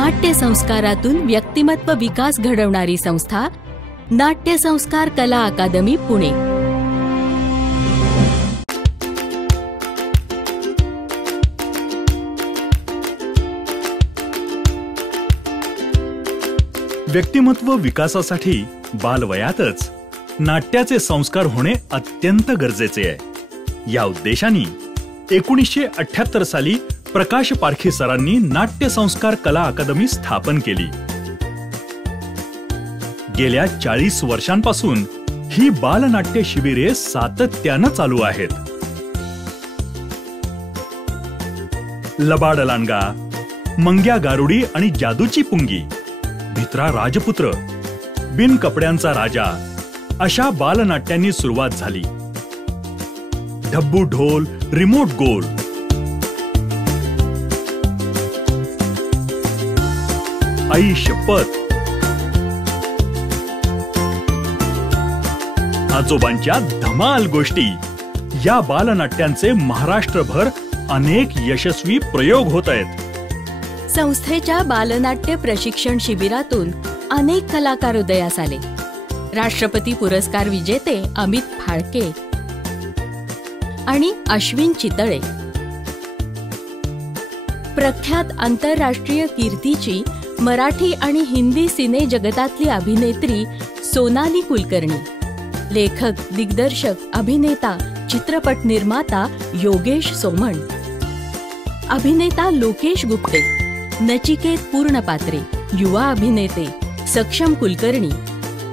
नाट्य संस्कारातून व्यक्तिमत्व विकास घडवणारी संस्था नाट्य संस्कार कला अकादमी पुणे। व्यक्तिमत्व विकासासाठी बालवयातच नाट्याचे संस्कार होणे अत्यंत गरजेचे आहे। या उद्देशाने 1978 साली प्रकाश पारखी सरांनी नाट्य संस्कार कला अकादमी स्थापन केली। गेल्या 40 वर्षांपासून ही बालनाट्य शिबिरे सातत्याने चालू आहेत। लबाड लांडगा, मंग्या गारुडी आणि जादूची पुंगी, भित्रा राजपुत्र, बिन कपड्यांचा राजा अशा बालनाट्यांनी सुरुवात झाली। ढब्बू ढोल, रिमोट गोल, आई शपथ, आजोबांच्या धमाल गोष्टी या बालनाट्यांचे महाराष्ट्रभर अनेक यशस्वी प्रयोग होत आहेत। संस्थेच्या बालनाट्य प्रशिक्षण शिबिरातून अनेक कलाकार उदयास आले। राष्ट्रपती पुरस्कार विजेते अमित फाळके आणि अश्विन चितळे, प्रख्यात आंतरराष्ट्रीय कीर्तीची मराठी आणि हिंदी सिने जगतातली अभिनेत्री सोनाली कुलकर्णी, लेखक, दिग्दर्शक, अभिनेता, चित्रपट निर्माता योगेश सोमण, अभिनेता लोकेश गुप्ते, नचिकेत पूर्णपात्रे, युवा अभिनेते सक्षम कुलकर्णी,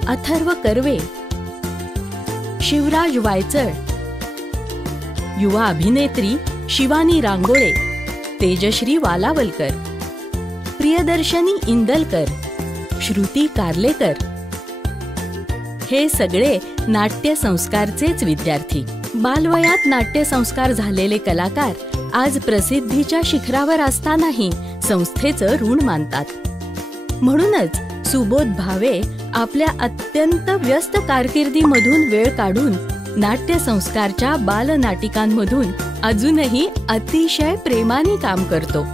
अथर्व कर्वे, शिवराज वायचळ, युवा अभिनेत्री शिवानी रांगोळे, तेजश्री वालावलकर, प्रियदर्शनी इंदलकर, श्रुती कार्लेकर हे सगळे नाट्य संस्कारचेच विद्यार्थी। बालवयात नाट्य संस्कार झालेले कलाकार आज प्रसिद्धीच्या शिखरावर असतानाही संस्थेचं ऋण मानतात। म्हणूनच सुबोध भावे आपल्या अत्यंत व्यस्त कारकिर्दीमधून वेळ काढून नाट्य संस्कारच्या बालनाटिकांमधून अजूनही अतिशय प्रेमाने काम करतो।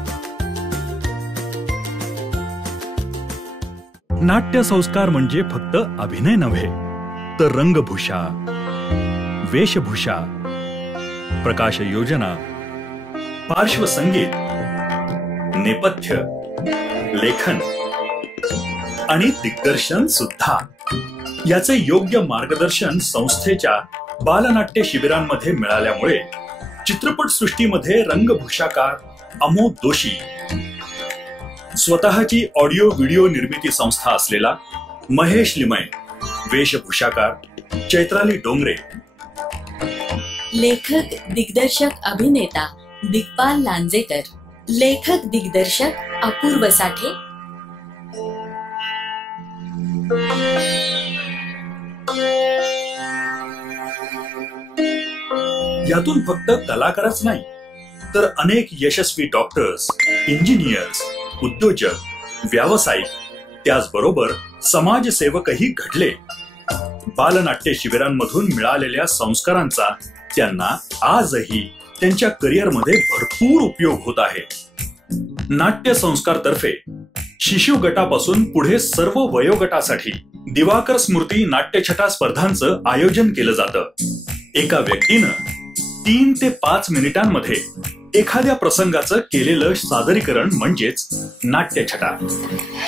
नाट्य संस्कार म्हणजे फक्त अभिनय नव्हे, तर रंगभूषा, वेशभूषा, प्रकाश योजना, पार्श्वसंगीत, नेपथ्य, लेखन आणि दिग्दर्शन सुद्धा याचे योग्य मार्गदर्शन संस्थेच्या बालनाट्य शिबिरांमध्ये मिळाल्यामुळे चित्रपट सृष्टीमध्ये रंगभूषाकार अमोद दोशी, स्वतःची ऑडिओ व्हिडिओ निर्मिती संस्था असलेला महेश लिमय, वेशभूषाकार चैत्राली डोंगरे, लेखक, दिग्दर्शक, अभिनेता दिग्पाल लांजेकर, लेखक, दिग्दर्शक अपूर्व साठे, यातून फक्त कलाकारच नाही तर अनेक यशस्वी डॉक्टर्स, इंजिनियर्स, उद्योजक, व्यावसायिक, त्याचबरोबर समाजसेवकही घडले। बालनाट्य शिबिरांमधून मिळालेल्या संस्कारांचा त्यांना आजही त्यांच्या करिअरमध्ये भरपूर उपयोग होत आहे। नाट्य संस्कार तर्फे शिशु गटापासून पुढे सर्व वयोगटासाठी दिवाकर स्मृती नाट्यछटा स्पर्धांचं आयोजन केलं जातं। एका व्यक्तीनं 3 ते 5 मिनिटांमध्ये एखाद्या प्रसंगाचं केलेलं सादरीकरण म्हणजेच नाट्यछटा।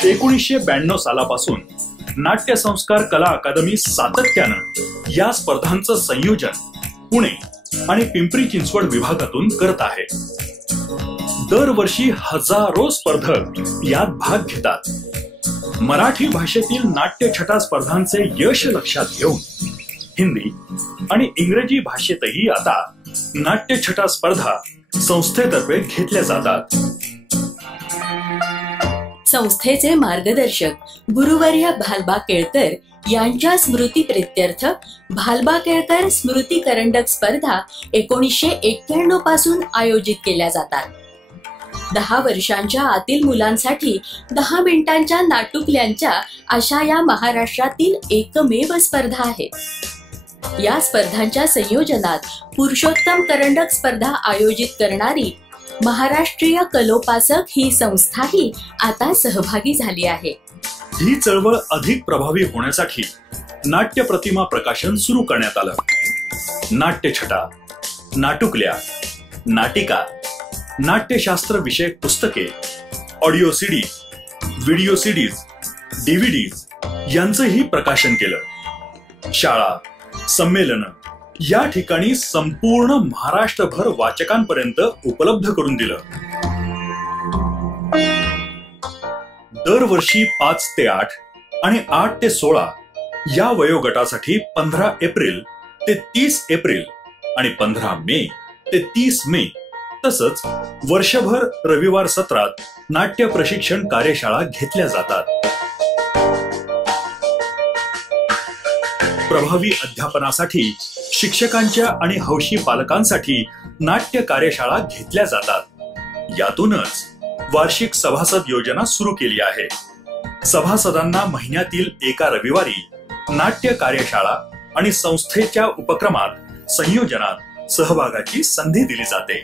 1992 सालापासून नाट्य संस्कार कला अकादमी सातत्यानं या स्पर्धांचं संयोजन पुणे आणि पिंपरी चिंचवड विभागातून करत आहे। दरवर्षी हजारो स्पर्धक यात भाग घेतात। मराठी भाषेतील नाट्यछटा स्पर्धांचे यश लक्षात घेऊन हिंदी आणि इंग्रजी भाषेतही आता नाट्यछटा स्पर्धा संस्थेतर्फे घेतल्या जातात। संस्थेचे मार्गदर्शक गुरुवर्य भालबा केळकर यांच्या स्मृती प्रित्यर्थ भालबा केळकर स्मृती करंडक स्पर्धा 1991 पासून आयोजित केल्या जातात। 10 वर्षांच्या आतील मुलांसाठी 10 मिनिटांच्या नाटुकल्यांच्या अशा या महाराष्ट्रातील एकमेव स्पर्धा आहेत। या स्पर्धांच्या संयोजनात पुरुषोत्तम करंडक स्पर्धा आयोजित करणारी महाराष्ट्रीय कलोपासक ही संस्थाही आता सहभागी झाली आहे. ही चळवळ अधिक प्रभावी होण्यासाठी नाट्य प्रतिमा प्रकाशन सुरू करण्यात आलं. नाट्यछटा, नाटुकल्या, नाटिका, नाट्यशास्त्र विषयक पुस्तके, audio CDs, video CDs, DVDs यांचंही प्रकाशन केलं. शाळा, संमेलनं या ठिकाणी संपूर्ण महाराष्ट्रभर वाचकांपर्यंत उपलब्ध करून दिलं. दरवर्षी 5 ते 8 आणि 8 ते 16 या वयोगटासाठी 15 एप्रिल ते 30 एप्रिल आणि 15 मे ते 30 मे तसंच वर्षभर रविवार सत्रात नाट्य प्रशिक्षण कार्यशाळा घेतल्या जातात. प्रभावी अध्यापनासाठी शिक्षकांच्या आणि हौशी पालकांसाठी नाट्य कार्यशाळा घेतल्या जातात. यातूनच वार्षिक सभासद योजना सुरू केली आहे. सभासदांना महिन्यातील एका रविवारी नाट्य कार्यशाळा आणि संस्थेच्या उपक्रमात संयोजनात सहभागाची संधी दिली जाते.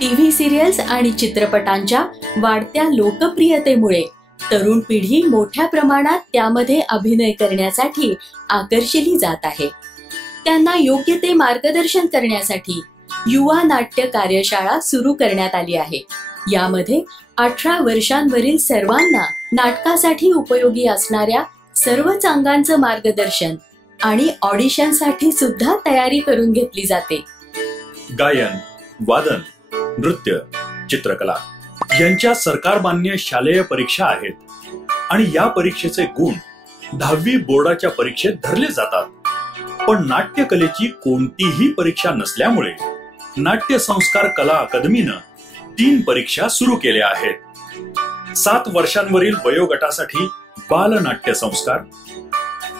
टीव्ही सिरियल्स आणि चित्रपटांच्या वाढत्या लोकप्रियतेमुळे तरुण पिढी मोठ्या प्रमाणात त्यामध्ये अभिनय करण्यासाठी आकर्षिली जात आहे. त्यांना योग्य ते मार्गदर्शन करण्यासाठी युवा नाट्य कार्यशाळा सुरू करण्यात आली आहे. यामध्ये 18 वर्षांवरील सर्वांना नाटकासाठी उपयोगी असणाऱ्या सर्वच अंगांचं मार्गदर्शन आणि ऑडिशनसाठी सुद्धा तयारी करून घेतली जाते. गायन, वादन, नृत्य, चित्रकला यांच्या सरकारमान्य शालेय परीक्षा आहेत आणि या परीक्षेचे गुण 10वी बोर्डाच्या परीक्षेत धरले जातात. पण नाट्यकलेची कोणतीही परीक्षा नसल्यामुळे नाट्य संस्कार कला अकादमीनं 3 परीक्षा सुरू केल्या आहेत. 7 वर्षांवरील वयोगटासाठी बाल नाट्य संस्कार,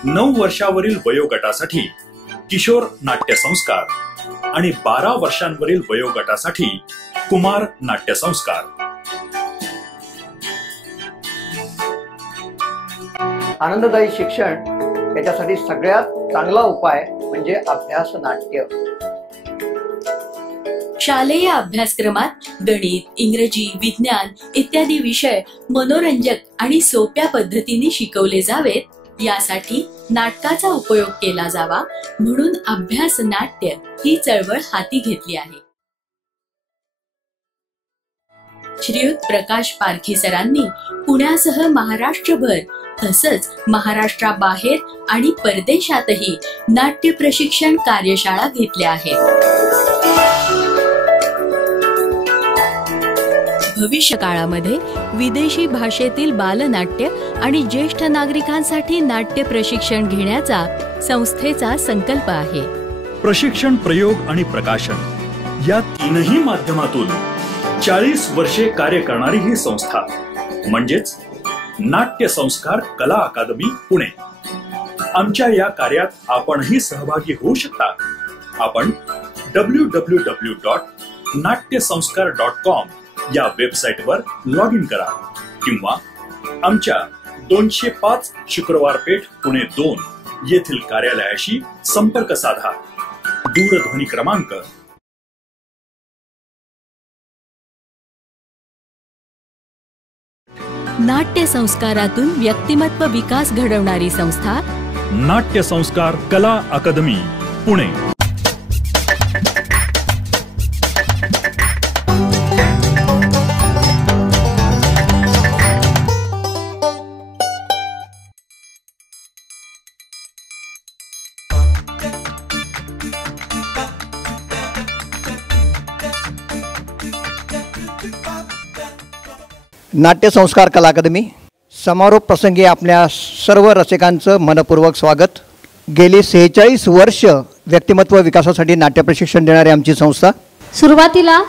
9 वर्षावरील वयोगटासाठी किशोर नाट्य संस्कार आणि 12 वर्षांवरील वयोगटासाठी कुमार नाट्य संस्कार. आनंददायी शिक्षण याच्यासाठी सगळ्यात चांगला उपाय म्हणजे अभ्यास नाट्य. शालेय अभ्यासक्रमात गणित, इंग्रजी, विज्ञान इत्यादी विषय मनोरंजक आणि सोप्या पद्धतीने शिकवले जावेत यासाठी नाटकाचा उपयोग केला जावा म्हणून अभ्यास नाट्य ही चळवळ हाती घेतली आहे. श्रीयुत प्रकाश पारखी सरांनी पुण्यासह महाराष्ट्रभर तसंच महाराष्ट्राबाहेर आणि परदेशातही नाट्य प्रशिक्षण कार्यशाळा घेतल्या आहेत. भविष्य काळामध्ये विदेशी भाषेतील बालनाट्य आणि ज्येष्ठ नागरिकांसाठी नाट्य प्रशिक्षण घेण्याचा संस्थेचा संकल्प आहे. प्रशिक्षण, प्रयोग आणि प्रकाशन या तीनही माध्यमातून 40 वर्षे कार्य करणारी ही संस्था म्हणजेच नाट्य संस्कार कला अकादमी पुणे. आमच्या या कार्यात आपणही सहभागी होऊ शकता. आपण www.natyasanskar.com या वेबसाईटवर लॉग इन करा किंवा आमच्या 205 शुक्रवार पेठ पुणे 2 येथील कार्यालयाशी संपर्क साधा. दूरध्वनी क्रमांक 'नाट्य संस्कारातून व्यक्तिमत्व विकास घडवणारी संस्था नाट्य संस्कार कला अकादमी पुणे. नाट्य संस्कार कला अकादमी समारोप प्रसंगी आपल्या सर्व रसिकांचं मनपूर्वक स्वागत. गेली 46 वर्ष व्यक्तिमत्व विकासासाठी नाट्य प्रशिक्षण देणारी आमची संस्था. सुरुवातीला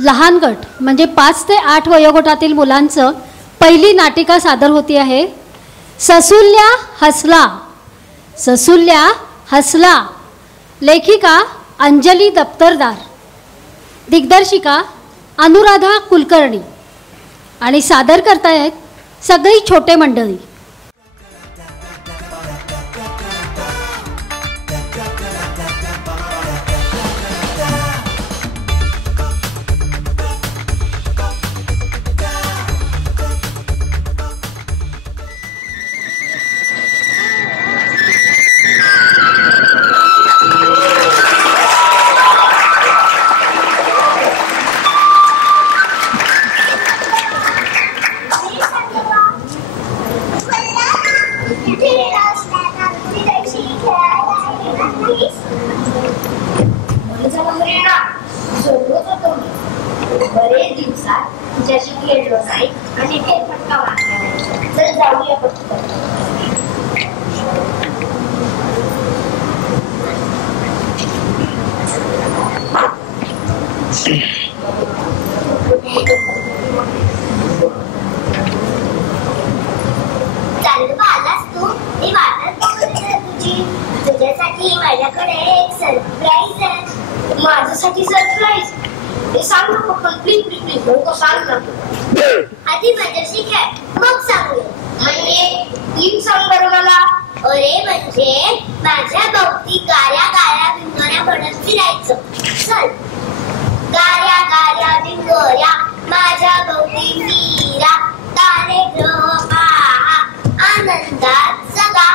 लहान गट म्हणजे 5 ते 8 वयोगटातील मुलांचं पहिली नाटिका सादर होती आहे. ससुल्या हसला. ससुल्या हसला. लेखिका अंजली दप्तरदार, दिग्दर्शिका अनुराधा कुलकर्णी आणि सादर करतायत सगळी छोटे मंडळी. बरेच दिवसात तुझ्याशी खेळलो नाही आणि फेरफटका मारला नाही. तर जाऊया फक्त. चालू आलास तू? मी वाटत बघते तुझी. तुझ्यासाठी माझ्याकडे एक सरप्राईज आहे. माझ्यासाठी सरप्राईज? ते सांग ना पटकन, प्लीज प्लीज प्लीज. नको सांग ना. आधी माझ्याशी खेळ मग सांगू. म्हणजे प्लीज सांग बरं मला. अरे म्हणजे माझ्या भोवती गाऱ्या गाऱ्या भिंगोऱ्या पडत फिरायचं. चल. गाऱ्या गाऱ्या भिंगोऱ्या माझ्या भोवती फिरा. तारे ग्रह पहा आनंदात जगा.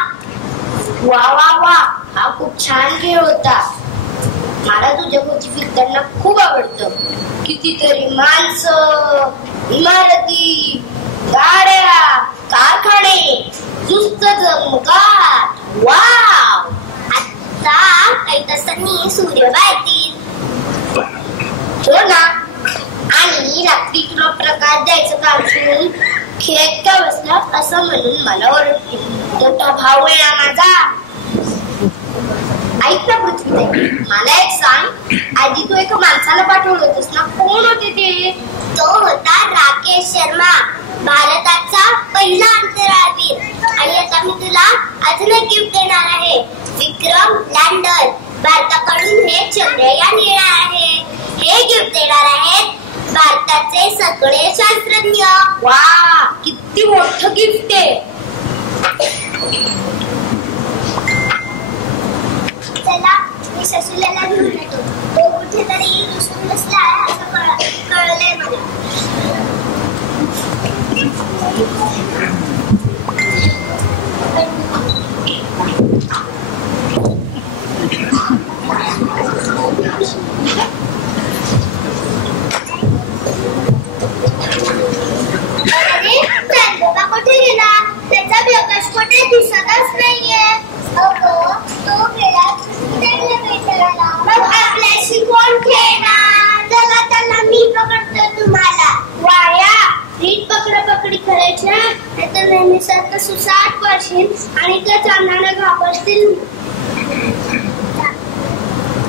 वा वा वा, हा खूप छान खेळ होता. मला तुझ्या भोवती फिरताना खूप आवडतं. कितीतरी माणसं, इमारती, गाड्या, कारखाने, सुस्त जमकार. वाव. आता काही तासांनी सूर्य बाहेर. हो ना. आणि रात्री तुला प्रकाश द्यायचं काम सोडून खेळत का बसला असं म्हणून मला ओरडते. तो भाऊ आहे ना माझा. ऐक ना पृथ्वी, मला एक सांग. आधी तू एका माणसाला पाठवलं होतस ना, कोण होते ते? तो होता राकेश शर्मा, भारताचा पहिला अंतराळवीर. आणि आता मी तुला अजून एक गिफ्ट देणार आहे. विक्रम लँडर. भारताकडून हे चंद्रयान येणार आहे. हे गिफ्ट देणार आहेत भारताचे सगळे शास्त्रज्ञ. वा, किती मोठं गिफ्ट आहे. चला, मी ससुल्याला घेऊन येतो. तो कुठेतरी रुसून बसला आहे असं कळलंय मला. अरे चंद्रबा कुठे गेला? त्याचा प्रकाश कुठे दिसतच नाहीये. अगं, तो गेला भेटायला. मग आपल्याशी कोण खेळणार? चला चला, मी पकडतो तुम्हाला. वाया, नीट पकडापकडी करायची ना, नाहीतर नेहमीसारखं सुसाट पडशील आणि त्या चांदण्यानं घाबरतील.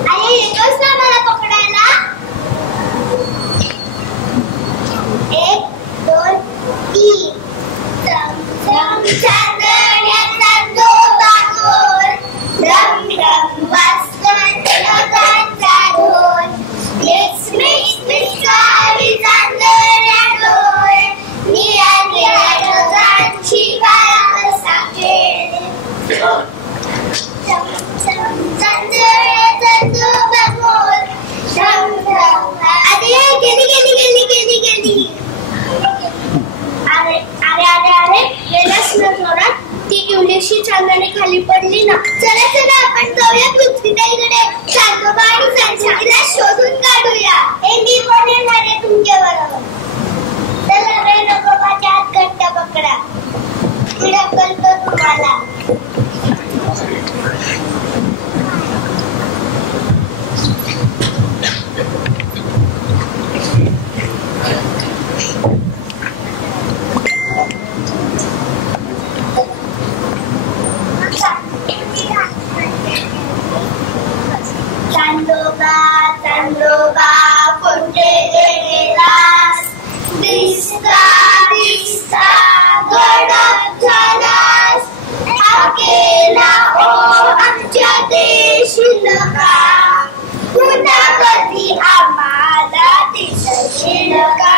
अरे येतोस ना मला पकडायला? 1 2 3. चांदण्याचा जोबा गोल, रम रम वाजतो ढगांचा ढोल. मिक्स मिक्स मिक्सावी चांदण्या डोल, निळ्या निळ्या ढगांची गारा कसा खेळ. चांदण्याचा जोबा गोल, रम रम. अरे गेली गेली गेली गेली गेली. अरे अरे अरे अरे, गेलास ना जोरात. ती एवढीशी चांदणी खाली पडली ना. चला चला, आपण जाऊया पृथ्वीताईकडे. चांदोबा आणि संचारीला शोधून काढूया. हे मी पण येणार आहे तुमच्या बरोबर. चला रे, नको माझ्या हात घट्ट पकडा. मी ढकलतो तुम्हाला. चांदोबा चांदोबा कुठे गेलास? दिसता दिसता गडप झालास. आकेला ओ आमच्या देशील का? पुन्हा कधी आम्हाला दिसशील का?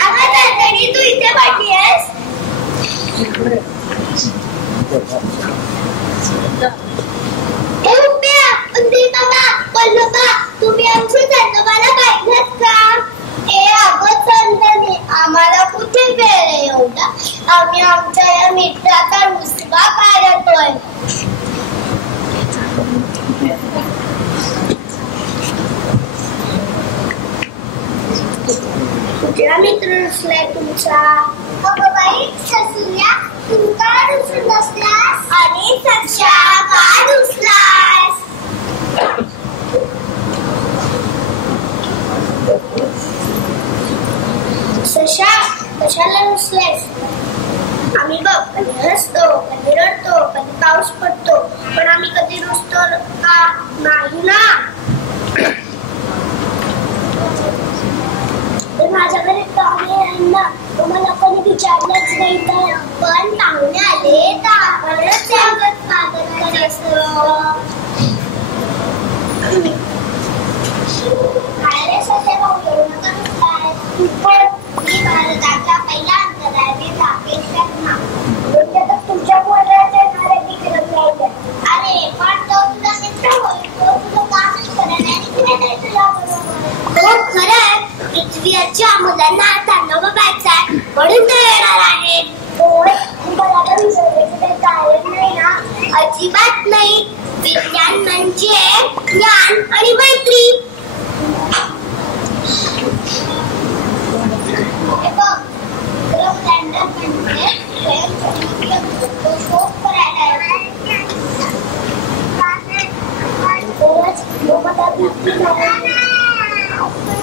अगं तातडी, तू इथे बाकी आहेस? तुम्ही आमच्या चांदोबाला पाहिलं का? आम्हाला कुठे वेळ आहे एवढा? आम्ही आमच्या या मित्राचा रुसवा काढतोय. कुठला मित्र रुसलाय तुमचा? अगं बाई ससुल्या, तू का रुसून बसलास? अरे सच्या, का रुसलास? कशाला रुसलायस? आम्ही बघ कधी हसतो, कधी रडतो, कधी पाऊस पडतो, पण आम्ही कधी रुसतो का? नाही ना. माझ्या घरी पाहुणे आहे ना, तुम्हाला कोणी विचारलंच नाही तर. पण पाहुणे आले तर आपणच स्वागत करायचं. अरे सध्या भाऊ येऊ नका काय, पण मी भारताचा पहिला आंतरराष्ट्रीय राकेश शर्मा तर तुमच्या पोटात येणारे विक्रम राहिले. अरे पण तो तुझा मित्र होईल, तो तुझं कामच करेल आणि तुला नाही तुला बरोबर. हो खरं, पृथ्वीच्या मुलांना त्यांना बघायचा म्हणून ते येणार आहे. होय, मला तर विसरण्याचं काही कारण नाही ना. अजिबात नाही. विज्ञान म्हणजे ज्ञान आणि मैत्री.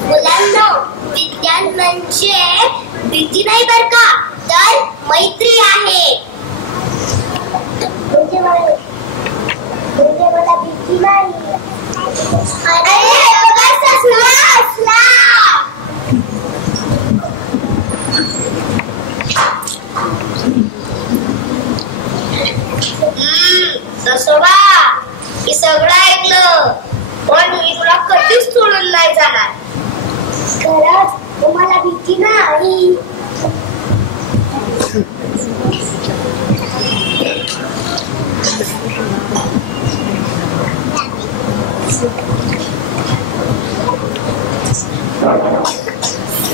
मुलांना विज्ञान म्हणजे भीती नाही बर का, तर मैत्री आहे. मला भीती नाही. अरे बघा ससला असला. ससोबा हे सगळं ऐकलं, पण मी तुला कधीच सोडून नाही जाणार. खरंच तुम्हाला भीती नाही?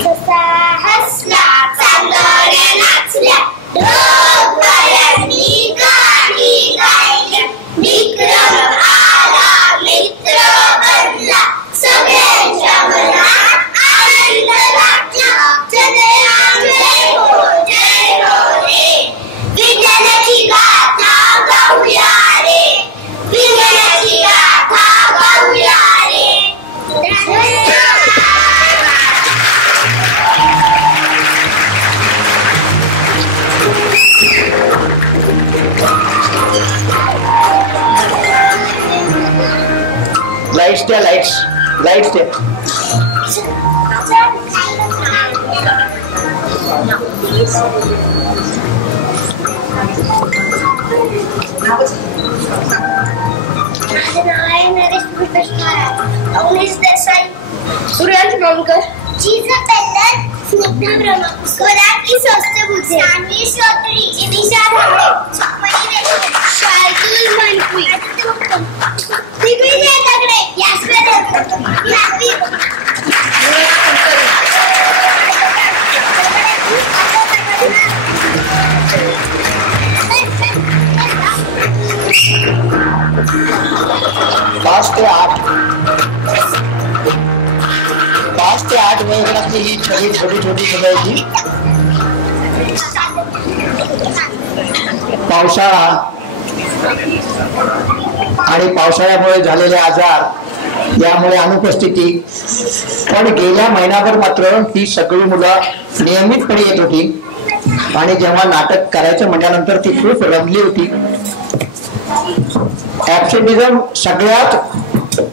कसा हसला, चांगल्या नाचल्या, ढोलवाल्यांनी गाणी गायल्या, विक्रम आला, मित्र बनला, सगळ्यांच्या मनात आनंद वाटला. चंद्रयान जय हो रे, विज्ञानाची गाथा गाऊया रे, विज्ञानाची गाथा गाऊया रे. लाईट्स द्या, लाईट्स द्या. माझं नाव आहे नरेश प्रकाश महाराज, अवनीश देसाई, सुरेश मामकर, चीजा पेल्लर, स्निग्धा ब्रह्म, स्वराटी स्वस्तभूते, सान्वी श्रोत्री, जिनिषा धावडे, सुपनी देशमुख, शार्दूल मनकुई, दिग्विजय दगडे, यास्कर यास्वी. पाच ते आठ वयोगटातली ही छोटी छोटी मुलं. पावसाळा आणि पावसाळ्यामुळे झालेले आजार, यामुळे अनुपस्थिती. पण गेल्या महिनाभर मात्र ही सगळी मुलं नियमितपणे येत होती आणि जेव्हा नाटक करायचं म्हटल्यानंतर ती खूप रमली होती. ऍब्सेंटिझम सगळ्यात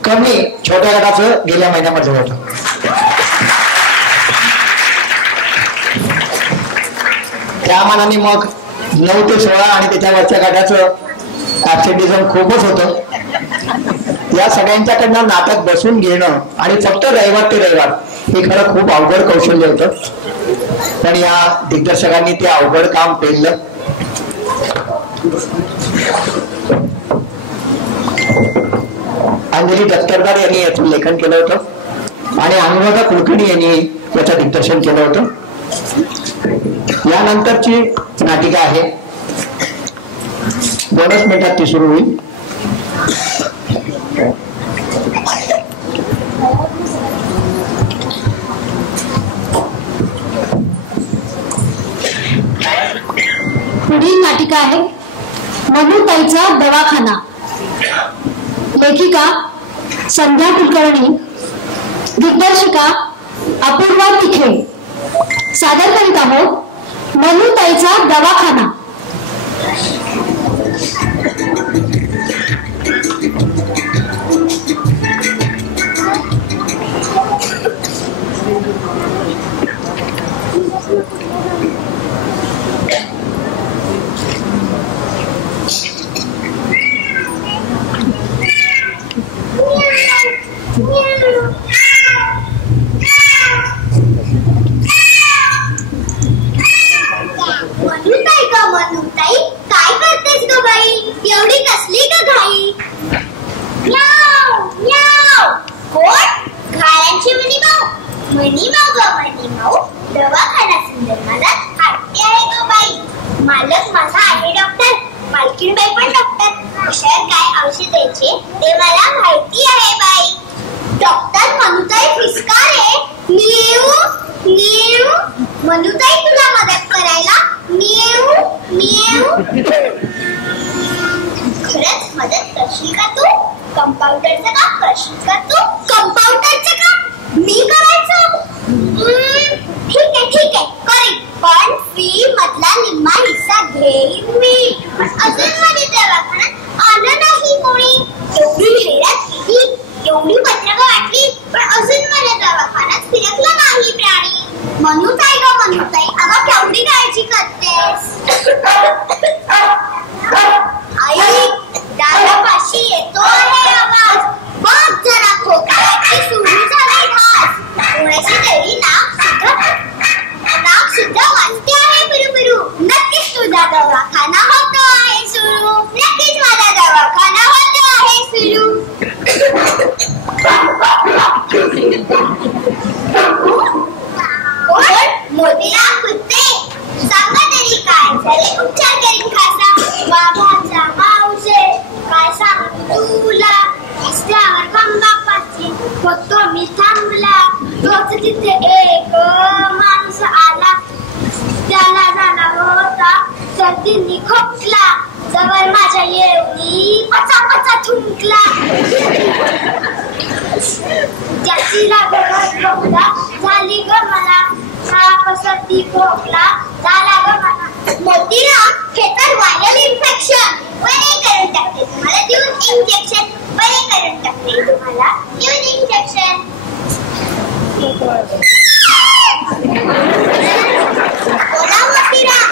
कमी छोट्या गटाचं गेल्या महिन्यामध्ये होतं. त्या मानाने मग 9 ते 16 आणि त्याच्या वरच्या गटाचं ऍब्सेंटिझम खूपच होतं. या सगळ्यांच्याकडनं नाटक बसून घेणं आणि फक्त रविवार ते रविवार हे खरं खूप अवघड कौशल्य होतं. पण या दिग्दर्शकांनी ते अवघड काम पेललं. अंजली दत्तरदार यांनी याचं लेखन केलं होतं आणि अनुराधा कुलकर्णी यांनी याचं दिग्दर्शन केलं होतं. यानंतरची नाटिका आहे, 2 मिनिटात ती सुरू होईल. पुढील नाटिका आहे मनुताईचा दवाखाना. लेखिका संध्या कुलकर्णी, दिग्दर्शिका अपूर्वा तिखे. सादर करीत आहोत मनुताईचा दवाखाना. दवाखाना संदर्भात हाती आहे ग बाई. मालक माझा आहे डॉक्टर, मालकीणबाई पण डॉक्टर. कशात काय औषध द्यायचे ते मला माहिती आहे बाई. डॉक्टर मनुताई फिस्कारे. न्यू न्यू मनुताई तुला मदत करायला. न्यू न्यू खरंच मदत करशील का तू? कंपाऊंडरचं काम करशील का तू? कंपाऊंडरचं काम मी करायचं? ठीक आहे करेन, पण फी मधला निम्मा हिस्सा घेईन मी. अजून माझ्या दवाखान्यात आलं नाही कोणी. एवढी जाहिरात केली, एवढी पत्रकं वाटली, पण अजून माझ्या दवाखान्यात फिरकला नाही प्राणी. मनुताई ग मनुताई, अगं केवढी काळजी करतेस. आई दादापाशी येतो आहे आवाज. बघ जरा खोकल्याची सुरू झाली घास. कोणाची तरी नाक सुद्धा वाजते आहे पिरू. नक्कीच तुझा दवाखाना होतो आहे सुरू. नक्कीच माझा दवाखाना होतो आहे सुरू. मोतीराम कुत्ते, सांगा तरी काय झाले? उपचार करीन खासा. बाबाचा मावशे काय सांगू तुला. रस्त्यावर खंबापाशी होतो मी थांबला. तोच तिथे एक माणूस आला. त्याला झाला होता सर्दीने खोकला. जवळ माझ्या येऊनी पचा थुंकला. ज्याची लागत खोकला झाली ग मला. हा सर्दी खोकला झाला ग मला. मोतीराम, हे तर व्हायरल इन्फेक्शन. बरे करून टाकते तुम्हाला देऊन इंजेक्शन. बरे करून टाकते तुम्हाला देऊन इंजेक्शन. बोला मोतीराम,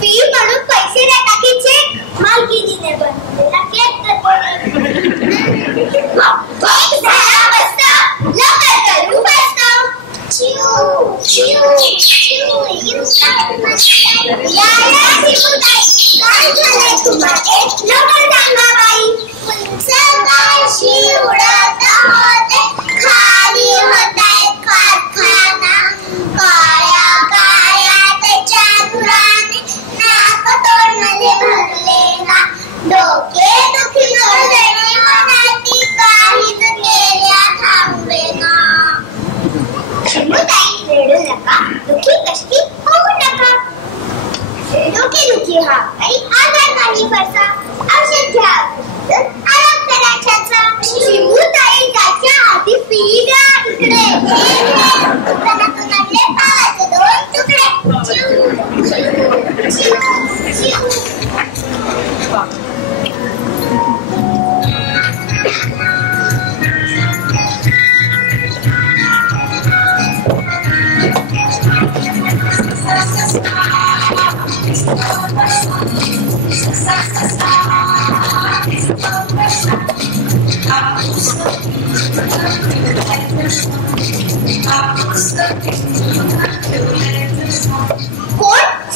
फी म्हणून पैसे नाही टाकीचे. मालकीने बनवलेला केक कोण?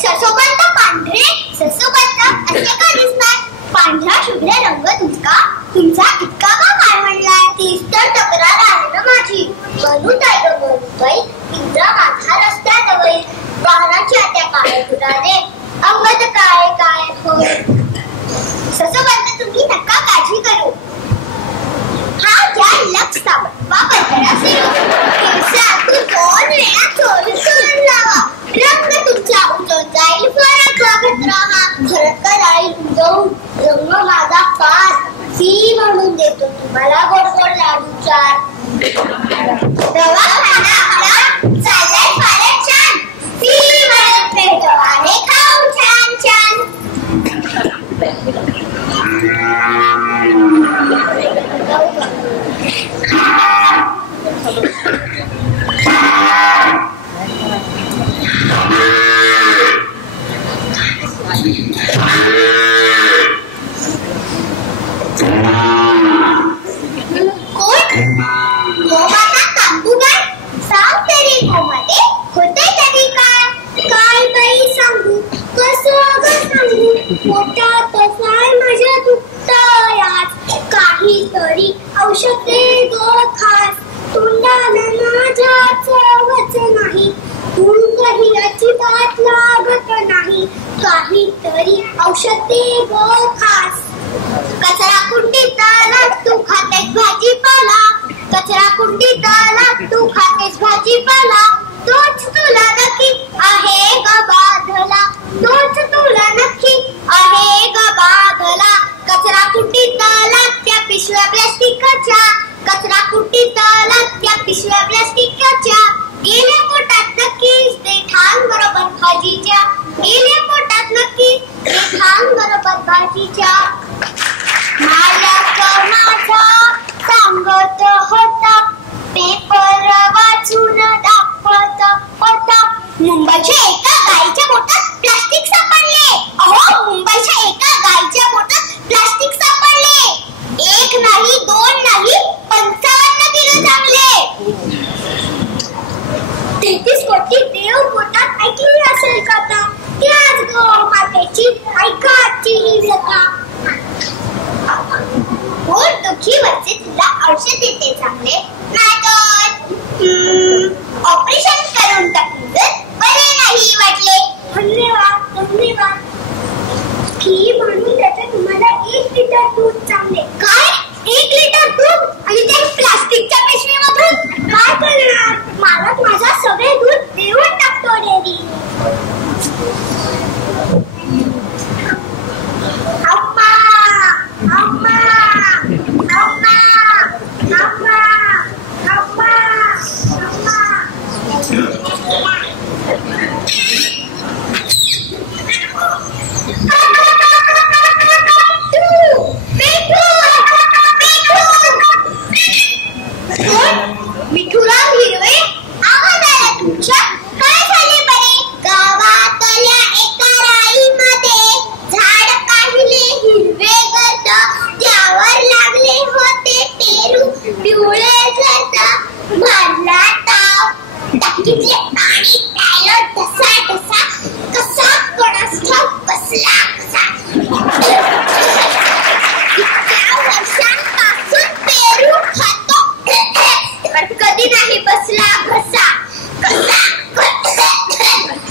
ससोबंद पांढरे? ससोबंद असे का दिसतात? पांढरा शुभ्र रंग तुमचा इतका का काय म्हणलाय? तीच तर तक्रार आहे ना माझी. मनुताई ग मनुताई, पिंजरा माझा रस्त्याजवळ. वाहनाच्या त्या काळे फुलाने अंगद काय होय. ससोबंद, तुम्ही नका काळजी करू. हा घ्या लक्ष वापर करा सुरू. दिवसातून 2 वेळा चोरून लावा. रंग तुमचा उजळून जाईल. फरक बघत राहा. फरक राहील उजळून. रंग माझा पार. फी म्हणून देतो तुम्हाला गोड गोड लाडू 4. दवाखाना आपला तरी औषधे ग खास, तोंडाला माझ्या चवच नाही, कुंकही अजिबात लागत नाही, काहीतरी औषधे ग खास. कचरा कुंडीचा तू खातेस भाजीपाला, कचरा कुंडीचा तू खातेस भाजीपाला, तोच तुला नक्की आहे ग बाधला, तोच तुला नक्की आहे ग बाधला. कचरा कुंडीचा त्या पिशव्या प्लास्टिकच्या, कचरा कुंडीचा त्या पिशव्या प्लास्टिकच्या, गेल्या पोटात नक्कीच ते ठाण बरोबर भाजीच्या, गेल्या पोटात नक्कीच ते ठाण बरोबर भाजीच्या. मालक माझा सांगत होता, पेपर वाचून दाखवत होता, मुंबईच्या एका गाईच्या पोटात प्लास्टिक सापडले. अहो, मुंबईच्या एका गाईच्या पोटात प्लास्टिक सापडले. एक नाही, दोन नाही, 55 किलो चांगले. 33 कोटी देव पोटात ऐकली असेल कथा, त्याच गो मातेची ऐकाची ही व्यथा. पोट दुखीवरचे तुला औषध देते चांगले, नाहीतर ऑपरेशन करून टाकून बरे नाही वाटले. धन्यवाद धन्यवाद. फी म्हणून त्याचं तुम्हाला 1 लिटर दूध चांगले. काय 1 लिटर दूध आणि ते प्लास्टिकच्या पिशवीमधून? काय करणार, मालक माझा सगळे दूध देऊन टाकतो डेअरी. अम्मा अम्मा अम्मा अम्मा अम्मा अम्मा. मिठूराम हिरवे, आवाज आला तुमच्या, काय झाले बरे? गावातल्या एका राईमध्ये झाड पाहिले हिरवे गत, त्यावर लागले होते पेरू पिवळे गत. मारला ताव, टाकीतले पाणी प्यायलं ढसा ढसा, कसा कोणास ठाऊक बसला कसा. इतक्या वर्षांपासून पेरू खातो, पण कधी नाही बसला घसा. कसा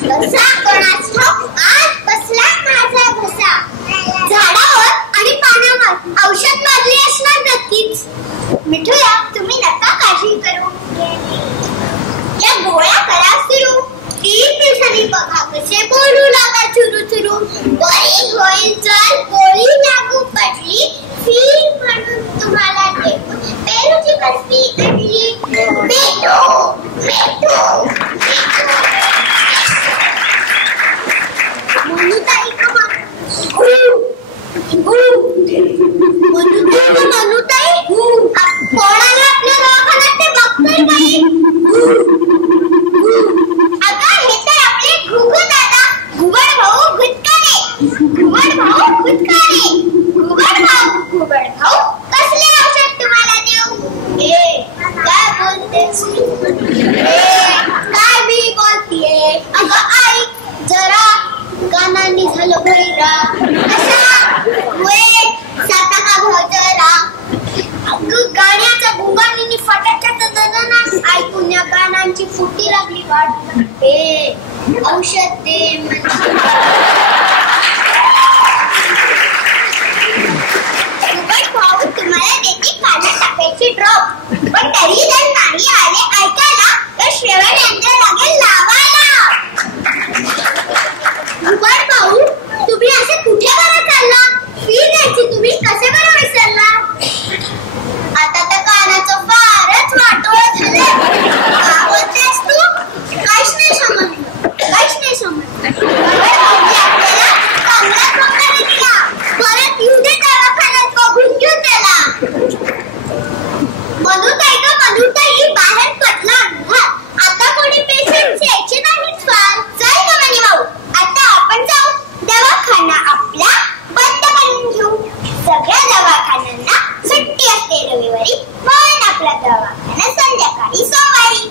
कसा कोणास ठाऊक आज बसला माझा घसा. झाडावर आणि पानावर औषध मारले असणार नक्कीच. मिठूया, तुम्ही नका काळजी करू, या गोळ्या करा सुरू. 3 दिवसांनी बघा कसे बोलू लागा चुरू चुरू. बरी होईल जर गोळी लागू पडली, फी म्हणून तुम्हाला देऊ पेरूची बस्ती आणली. मिठू मिठू मनुताई कमा मनुताई कोणाला आपल्या दवाखान्यात ते बघतोय बाई. अगं हे तर आपले घुघू दादा, घुबड भाऊ गुटकारे, घुबड भाऊ गुटकारे. घुबड भाऊ कसले औषध तुम्हाला देऊ? काय बोलतेस? काय मी बोलतीये? अगं आई जरा कानांनी झालं भैरा, असा वेट साता का भजरा. अगं गाण्याचा गुंगाणी फटाक्याचा दणदणा ऐकून या गाण्यांची फुटी लागली वाट. औषध दे भाऊ, तुम्हाला देते कानात टाकायची ड्रॉप, पण तरी जर नाही आले ऐकायला तर श्रेवण यांच्या लागेल लावायला. भुवड भाऊ, तुम्ही असे कुठे बरं चालला? फी द्यायची तुम्ही कसे बरं विसरला? आता तर कानाचं फारच वाटोळ झालं. का बोलतेस तू? काहीच नाही समजलं, काहीच नाही समजलं. आपल्याला चांगला प्रकारे दिला, परत येऊ दे दवाखान्यात बघून घेऊ त्याला. मनुताई ग मनुताई, बाहेर पडला अंधार, आता कोणी पेशंट यायचे नाहीत फार. चल ग मनी भाऊ, आता आपण जाऊ दवाखाना आपला बंद करून घेऊ. सगळ्या दवाखान्यांना सुट्टी असते रविवारी, पण आपला दवाखाना संध्याकाळी सोमवारी.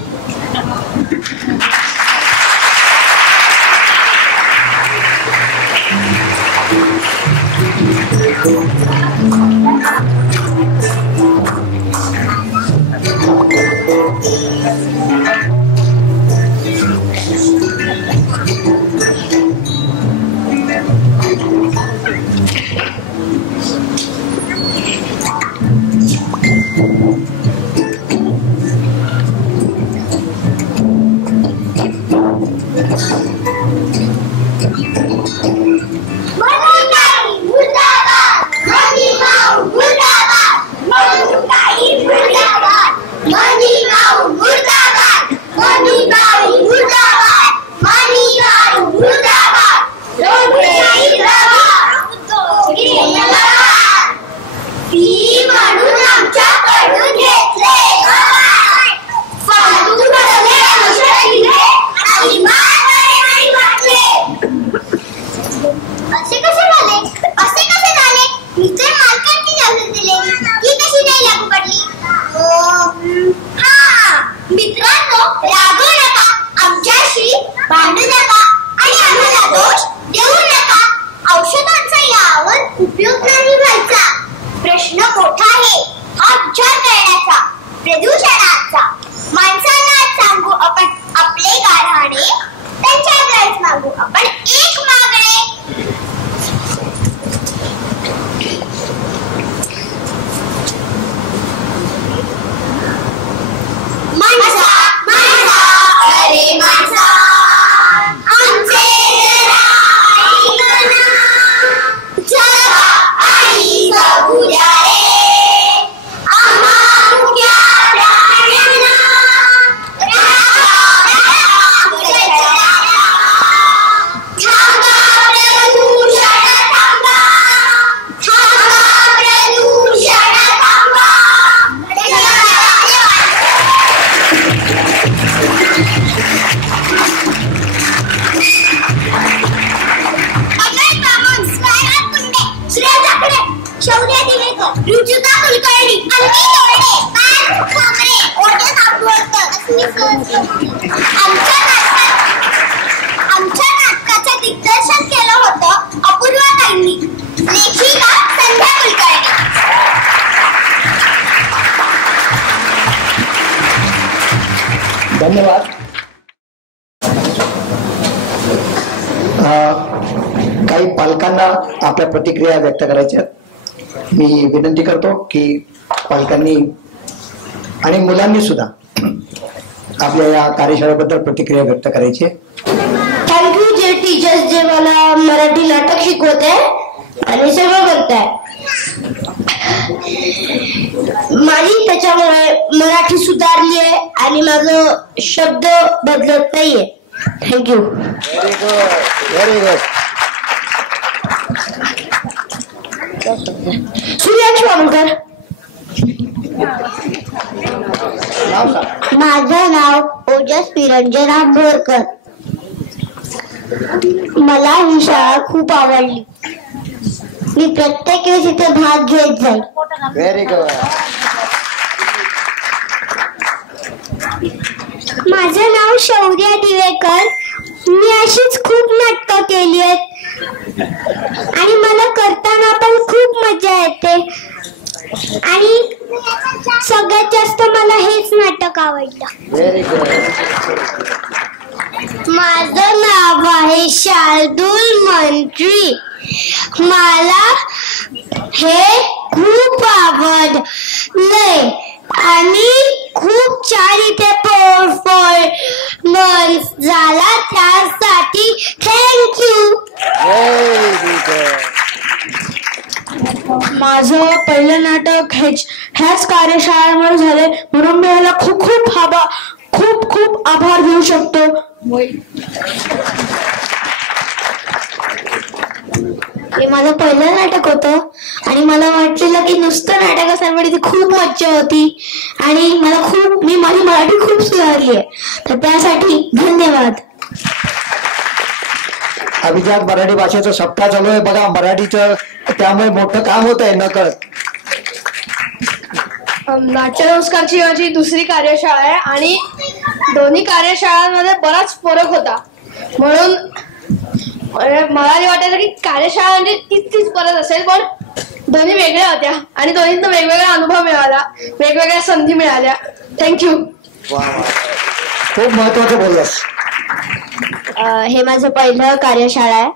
आमच्या नाटकाचं दिग्दर्शन केलं होतं अपूर्वा ताईंनी, लेखिका संध्या कुलकर्णी. धन्यवाद. काही पालकांना आपल्या प्रतिक्रिया व्यक्त करायच्या. मी विनंती करतो की पालकांनी आणि मुलांनी सुद्धा आपल्या या कार्यशाळेबद्दल प्रतिक्रिया व्यक्त करायची. थँक्यू जे टीचर्स जे मला मराठी नाटक शिकवत आहे आणि सगळं करताय. माझी त्याच्यामुळे मराठी सुधारली आहे आणि माझं शब्द बदलत नाहीये. Thank you. Very good, very good. Suryaksh Vamkar. माझं नाव ओजस निरंजन आंबोरकर. मला ही शाळा खूप आवडली. मी प्रत्येक वेळेस इथे भाग घेत जाईल. Very good. माझं नाव शौर्य दिवेकर. मी अशीच खूप नाटकं केली आहेत आणि मला करताना पण खूप मजा येते आणि सगळ्यात जास्त मला हेच नाटक आवडलं. Very good. माझं नाव आहे शार्दूल मंत्री. मला हे खूप आवडलंय आणि खूप छान इथे परफॉर्मन्स झाला त्यासाठी थँक्यू. माझं पहिलं नाटक ह्याच कार्यशाळेमुळे झाले म्हणून मी याला खूप खूप आभार देऊ शकतो. हे माझं पहिलं नाटक होतं आणि मला वाटलेलं की नुसतं नाटक असायला तिथे खूप मज्जा होती आणि मी माझी मराठी खूप सुधारली आहे, तर त्यासाठी धन्यवाद. अभिजात मराठी भाषेचं सप्ताह चालू आहे बघा मराठीचं, त्यामुळे मोठं काम होत आहे नकळत. नाट्य संस्कारची माझी दुसरी कार्यशाळा आहे आणि दोन्ही कार्यशाळांमध्ये बराच फरक होता, म्हणून मला वाटायचं की कार्यशाळा म्हणजे तीच परत असेल, पण दोन्ही वेगळ्या होत्या आणि दोन्हीतून वेगवेगळा अनुभव मिळाला, वेगवेगळ्या संधी मिळाल्या. थँक्यू. खूप महत्वाचं बोललास. हे माझं पहिलं कार्यशाळा आहे.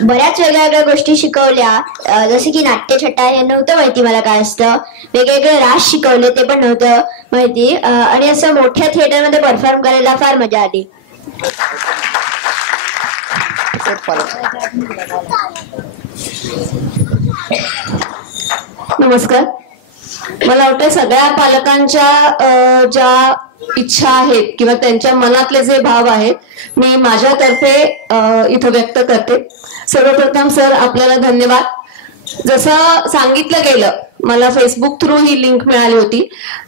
बऱ्याच वेगळ्या गोष्टी शिकवल्या, जसं की नाट्यछटा हे नव्हतं माहिती मला काय असतं, वेगवेगळे राग शिकवले ते पण नव्हतं माहिती, आणि असं मोठ्या थिएटरमध्ये परफॉर्म करायला फार मजा आली. नमस्कार. मला वाटतं सगळ्या पालकांच्या ज्या इच्छा आहेत किंवा त्यांच्या मनातले जे भाव आहेत मी माझ्यातर्फे इथं व्यक्त करते. सर्वप्रथम सर आपल्याला धन्यवाद. जसं सांगितलं गेलं, मला फेसबुक थ्रू ही लिंक मिळाली होती.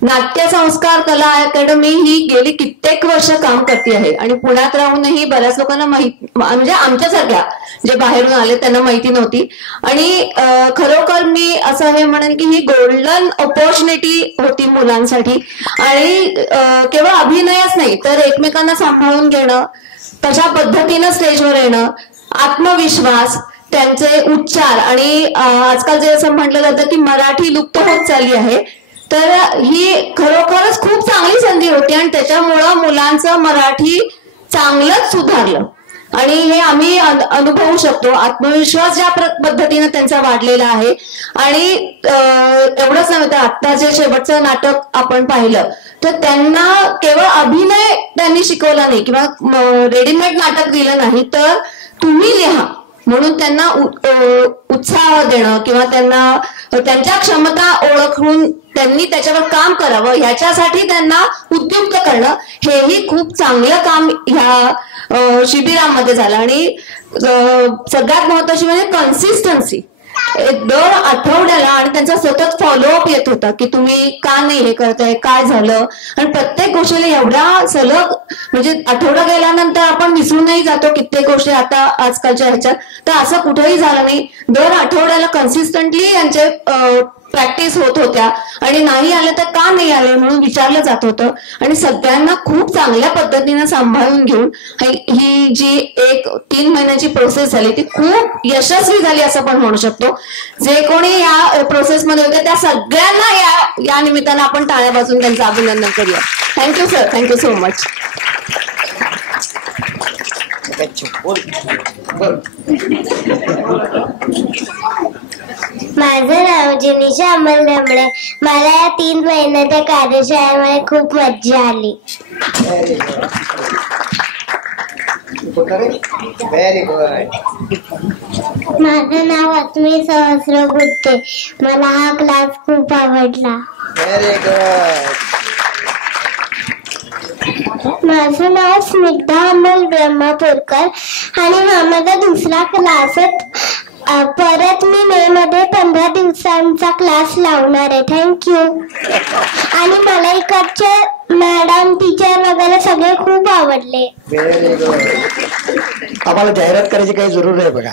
नाट्य संस्कार कला अकॅडमी ही गेली कित्येक वर्ष काम करते आहे आणि पुण्यात राहूनही बऱ्याच लोकांना म्हणजे आमच्यासारख्या जे बाहेरून आले त्यांना माहिती नव्हती. आणि खरोखर मी असं हे म्हणेन की ही गोल्डन ऑपॉर्च्युनिटी होती मुलांसाठी. आणि केवळ अभिनयच नाही तर एकमेकांना सांभाळून घेणं, तशा पद्धतीनं स्टेजवर येणं, आत्मविश्वास, त्यांचे उच्चार, आणि आजकाल जे असं म्हटलं जातं की मराठी लुप्त होत चालली आहे, तर ही खरोखरच खूप चांगली संधी होती आणि त्याच्यामुळं मुलांचं मराठी चांगलंच सुधारलं आणि हे आम्ही अनुभवू शकतो. आत्मविश्वास ज्या पद्धतीने त्यांचा वाढलेला आहे. आणि एवढंच नव्हे तर आता जे शेवटचं नाटक आपण पाहिलं तर त्यांना केवळ अभिनय त्यांनी शिकवला नाही किंवा रेडीमेड नाटक दिलं नाही, तर तुम्ही लिहा म्हणून त्यांना उत्साह देणं किंवा त्यांना त्यांच्या क्षमता ओळखून त्यांनी त्याच्यावर काम करावं ह्याच्यासाठी त्यांना उद्युक्त करणं, हेही खूप चांगलं काम ह्या शिबिरामध्ये झालं. आणि सगळ्यात महत्वाची म्हणजे कन्सिस्टन्सी. दर आठवड्याला आणि त्यांचा सतत फॉलोअप येत होता की तुम्ही का नाही हे करताय, काय झालं. आणि प्रत्येक गोष्टीला एवढ्या सलग म्हणजे आठवडा गेल्यानंतर आपण विसरूनही जातो कित्येक गोष्टी आता आजकालच्या ह्याच्यात, तर असं कुठेही झालं नाही. दर आठवड्याला कन्सिस्टंटली यांचे प्रॅक्टिस होत होत्या आणि नाही आले तर का नाही आले म्हणून विचारलं जात होतं. आणि सगळ्यांना खूप चांगल्या पद्धतीनं सांभाळून घेऊन ही जी 3 महिन्याची प्रोसेस झाली ती खूप यशस्वी झाली असं पण म्हणू शकतो. जे कोणी या प्रोसेसमध्ये होते त्या सगळ्यांना या निमित्तानं आपण टाळ्या वाजवून त्यांचं अभिनंदन करूया. Thank you sir, thank you so much. माझं नाव जिनिशा अमल धामणे. मला या 3 महिन्याच्या कार्यशाळेमध्ये खूप मज्जा आली. Very good. माझं नाव अस्मी सहस्रबुद्धे. मला हा क्लास खूप आवडला. Very good. माझं नाव स्निग्धा अमोल ब्रह्मपूरकर आणि माझा दुसरा क्लासच. परत मी मे मध्ये 15 दिवसांचा क्लास लावणार आहे. थँक्यू. आणि मला इकडचे मॅडम, टीचर वगैरे सगळे खूप आवडले. Very good. आम्हाला जाहिरात करायची काही जरूर नाही बघा.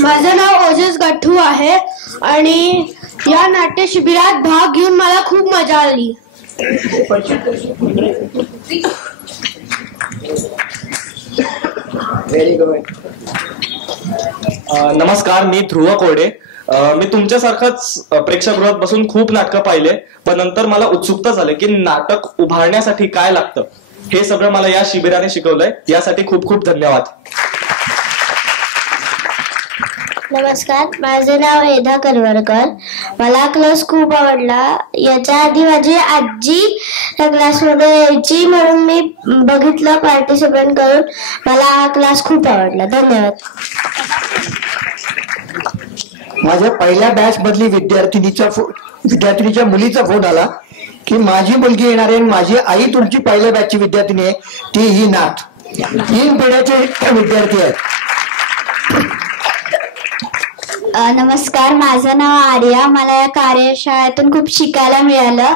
माझं नाव ओजस गठ्ठू आहे आणि या नाट्य शिबिरात भाग घेऊन मला खूप मजा आली. Very good. नमस्कार, मी ध्रुव कोरडे. मी तुमच्यासारखंच प्रेक्षागृहात बसून खूप नाटकं पाहिले, पण नंतर मला उत्सुकता झाली की नाटक उभारण्यासाठी काय लागतं. हे सगळं मला या शिबिराने शिकवलंय. यासाठी खूप खूप धन्यवाद. नमस्कार, माझे नाव वेदा करवरकर. मला क्लास खूप आवडला. याच्या आधी माझी आजी या क्लासमध्ये यायची म्हणून मी बघितलं पार्टिसिपेट करून. मला हा क्लास खूप आवडला. धन्यवाद. माझ्या पहिल्या बॅच मधली विद्यार्थिनीच्या मुलीचा फोन आला की माझी मुलगी येणार आहे, माझी आई तुमची पहिल्या बॅचची विद्यार्थिनी आहे, ती ही नाथ. 3 पिढ्याचे विद्यार्थी आहेत. नमस्कार, माझं नाव आर्या. मला या कार्यशाळेतून खूप शिकायला मिळालं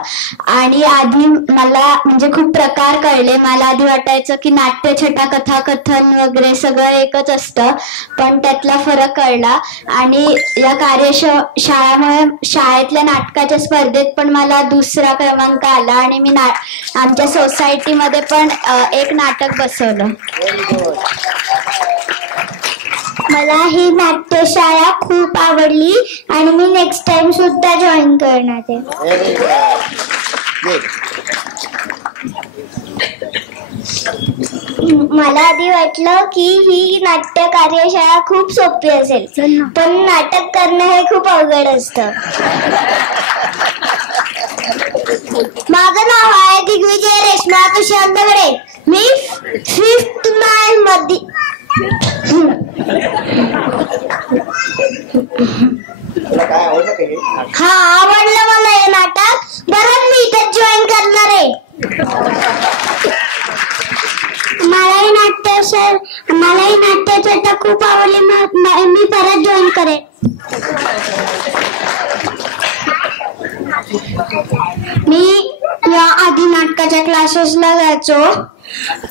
आणि आधी मला म्हणजे खूप प्रकार कळले. मला आधी वाटायचं की नाट्यछटा, कथाकथन वगैरे सगळं एकच असतं, पण त्यातला फरक कळला. आणि या कार्यशाळेमुळे शाळेतल्या नाटकाच्या स्पर्धेत पण मला 2रा क्रमांक आला आणि मी आमच्या सोसायटीमध्ये पण एक नाटक बसवलं. मला ही नाट्यशाळा खूप आवडली आणि मी नेक्स्ट टाइम सुद्धा जॉईन करणार आहे. मला आधी वाटलं की ही नाट्य कार्यशाळा खूप सोपी असेल, पण नाटक करणं हे खूप अवघड असतं. माझं नाव आहे दिग्विजय रेश्मा तुषार दगडे. मी 5th मध्ये हा आवडलं मला हे नाटक. बरं मी इथं जॉईन करणार आहे. मलाही नाट्यचेता खूप आवडली. मी परत जॉईन करेन. मी या आधी नाटकाच्या क्लासेसला जायचो,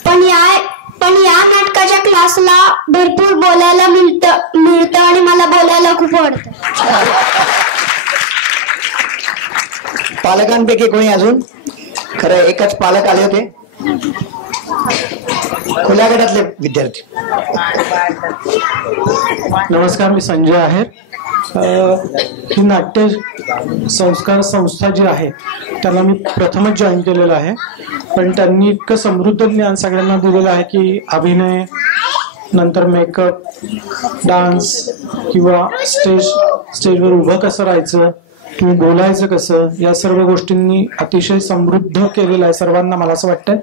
पण या नाटकाच्या क्लासला भरपूर बोलायला मिळतं आणि मला बोलायला खूप आवडतं. पालकांपैकी कोणी अजून? खरं एकच पालक आले होते, खुल्या गटातले विद्यार्थी. नमस्कार, मी संजय आहे. ही नाट्य संस्कार संस्था जी आहे त्याला मी प्रथमच जॉईन केलेलं आहे, पण त्यांनी इतकं समृद्ध ज्ञान सगळ्यांना दिलेलं आहे की अभिनय, नंतर मेकअप, डान्स किंवा स्टेजवर उभं कसं राहायचं, तुम्ही बोलायचं कसं, या सर्व गोष्टींनी अतिशय समृद्ध केलेलं आहे सर्वांना, मला असं वाटतंय.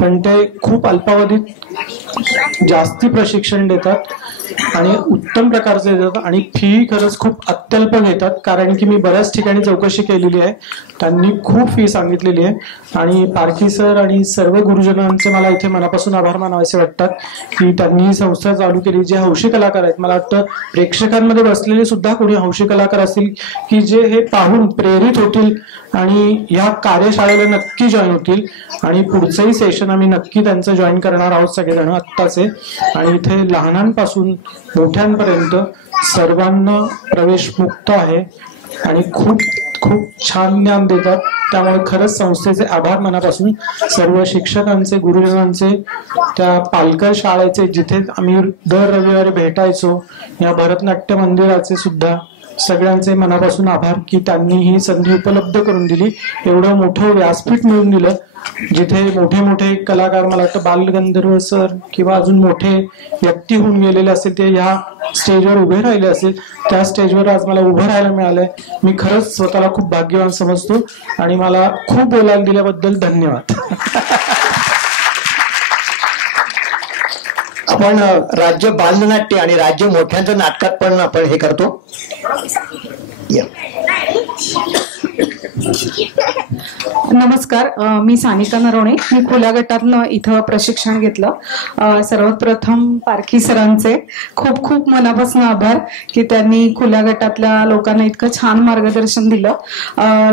पण ते खूप अल्पावधीत जास्ती प्रशिक्षण देतात आणि उत्तम प्रकारचे देतात आणि फी खरंच खूप अत्यल्प घेतात. कारण की मी बऱ्याच ठिकाणी चौकशी केलेली आहे, त्यांनी खूप फी सांगितलेली आहे. आणि पारखी सर आणि सर्व गुरुजनांचे मला इथे मनापासून आभार मानावेसे वाटतात की त्यांनी ही संस्था चालू केली. जे हौशी कलाकार आहेत, मला वाटतं प्रेक्षकांमध्ये बसलेले सुद्धा कोणी हौशी कलाकार असतील की जे हे पाहून प्रेरित होतील आणि या कार्यशाळेला नक्की जॉईन होतील. आणि पुढचंही सेशन आम्ही नक्की त्यांचं जॉईन करणार आहोत सगळेजण आत्ताचे. आणि इथे लहानांपासून मोठ्यांपर्यंत सर्वांना प्रवेश मुक्त आहे आणि खूप खूप छान ज्ञान देतात. त्यामुळे खरंच संस्थेचे आभार मनापासून सर्व शिक्षकांचे, गुरुजनांचे, त्या पालकर शाळेचे जिथे आम्ही दर रविवारी भेटायचो, या भरतनाट्य मंदिराचे सुद्धा सगळ्यांचे मनापासून आभार की त्यांनी ही संधी उपलब्ध करून दिली. एवढं मोठं व्यासपीठ मिळून दिलं जिथे मोठे मोठे कलाकार, मला वाटतं बालगंधर्व सर किंवा अजून मोठे व्यक्ती होऊन गेलेले असतील, ते ह्या स्टेजवर उभे राहिले असतील. त्या स्टेजवर आज मला उभं राहायला मिळालंय. मी खरंच स्वतःला खूप भाग्यवान समजतो आणि मला खूप बोलायला दिल्याबद्दल धन्यवाद. आपण राज्य बालनाट्य आणि राज्य मोठ्यांचं नाटकात पण आपण हे करतो. नमस्कार, मी सानिका नरवणे. मी खुल्या गटातनं इथं प्रशिक्षण घेतलं. सर्वात प्रथम पारखी सरांचे खूप खूप मनापासून आभार की त्यांनी खुल्या गटातल्या लोकांना इतकं छान मार्गदर्शन दिलं.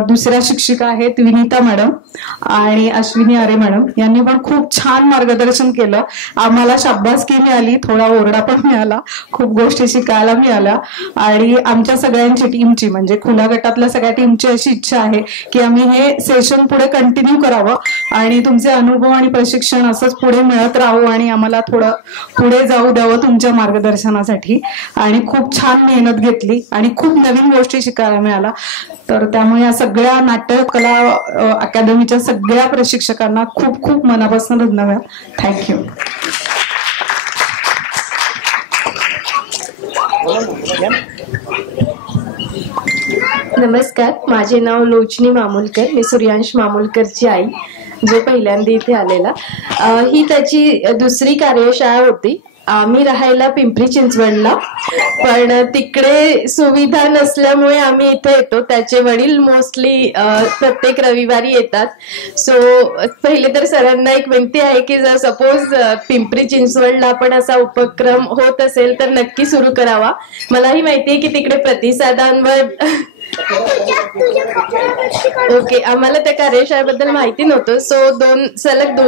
दुसऱ्या शिक्षिका आहेत विनीता मॅडम आणि अश्विनी आरे मॅडम, यांनी पण खूप छान मार्गदर्शन केलं. आम्हाला शाबासकी मिळाली, थोडा ओरडा पण मिळाला, खूप गोष्टी शिकायला मिळाल्या. आणि आमच्या सगळ्यांची टीमची, म्हणजे खुल्या गटातल्या सगळ्या टीमची अशी इच्छा आहे की आम्ही हे सेशन पुढे कंटिन्यू करावं आणि तुमचे अनुभव आणि प्रशिक्षण असंच पुढे मिळत राहू आणि आम्हाला थोडं पुढे जाऊ द्यावं तुमच्या मार्गदर्शनासाठी. आणि खूप छान मेहनत घेतली आणि खूप नवीन गोष्टी शिकायला मिळाल्या. तर त्यामुळे या सगळ्या नाट्यकला अकादमीच्या सगळ्या प्रशिक्षकांना खूप खूप मनापासून धन्यवाद. थँक्यू. नमस्कार, माझे नाव लोचनी मामूलकर. मी सूर्यांश मामूलकरची आई, जो पहिल्यांदा इथे आलेला. ही त्याची दुसरी कार्यशाळा होती. आम्ही राहायला पिंपरी चिंचवडला, पण तिकडे सुविधा नसल्यामुळे आम्ही इथे येतो. त्याचे वडील मोस्टली प्रत्येक रविवारी येतात. सो पहिले तर सरांना एक विनंती आहे की जर सपोज पिंपरी चिंचवडला पण असा उपक्रम होत असेल तर नक्की सुरू करावा. मलाही माहिती आहे की तिकडे प्रतिसादांवर ओके, आम्हाला त्या कार्यशाळेबद्दल माहिती नव्हतं. सो दोन सलग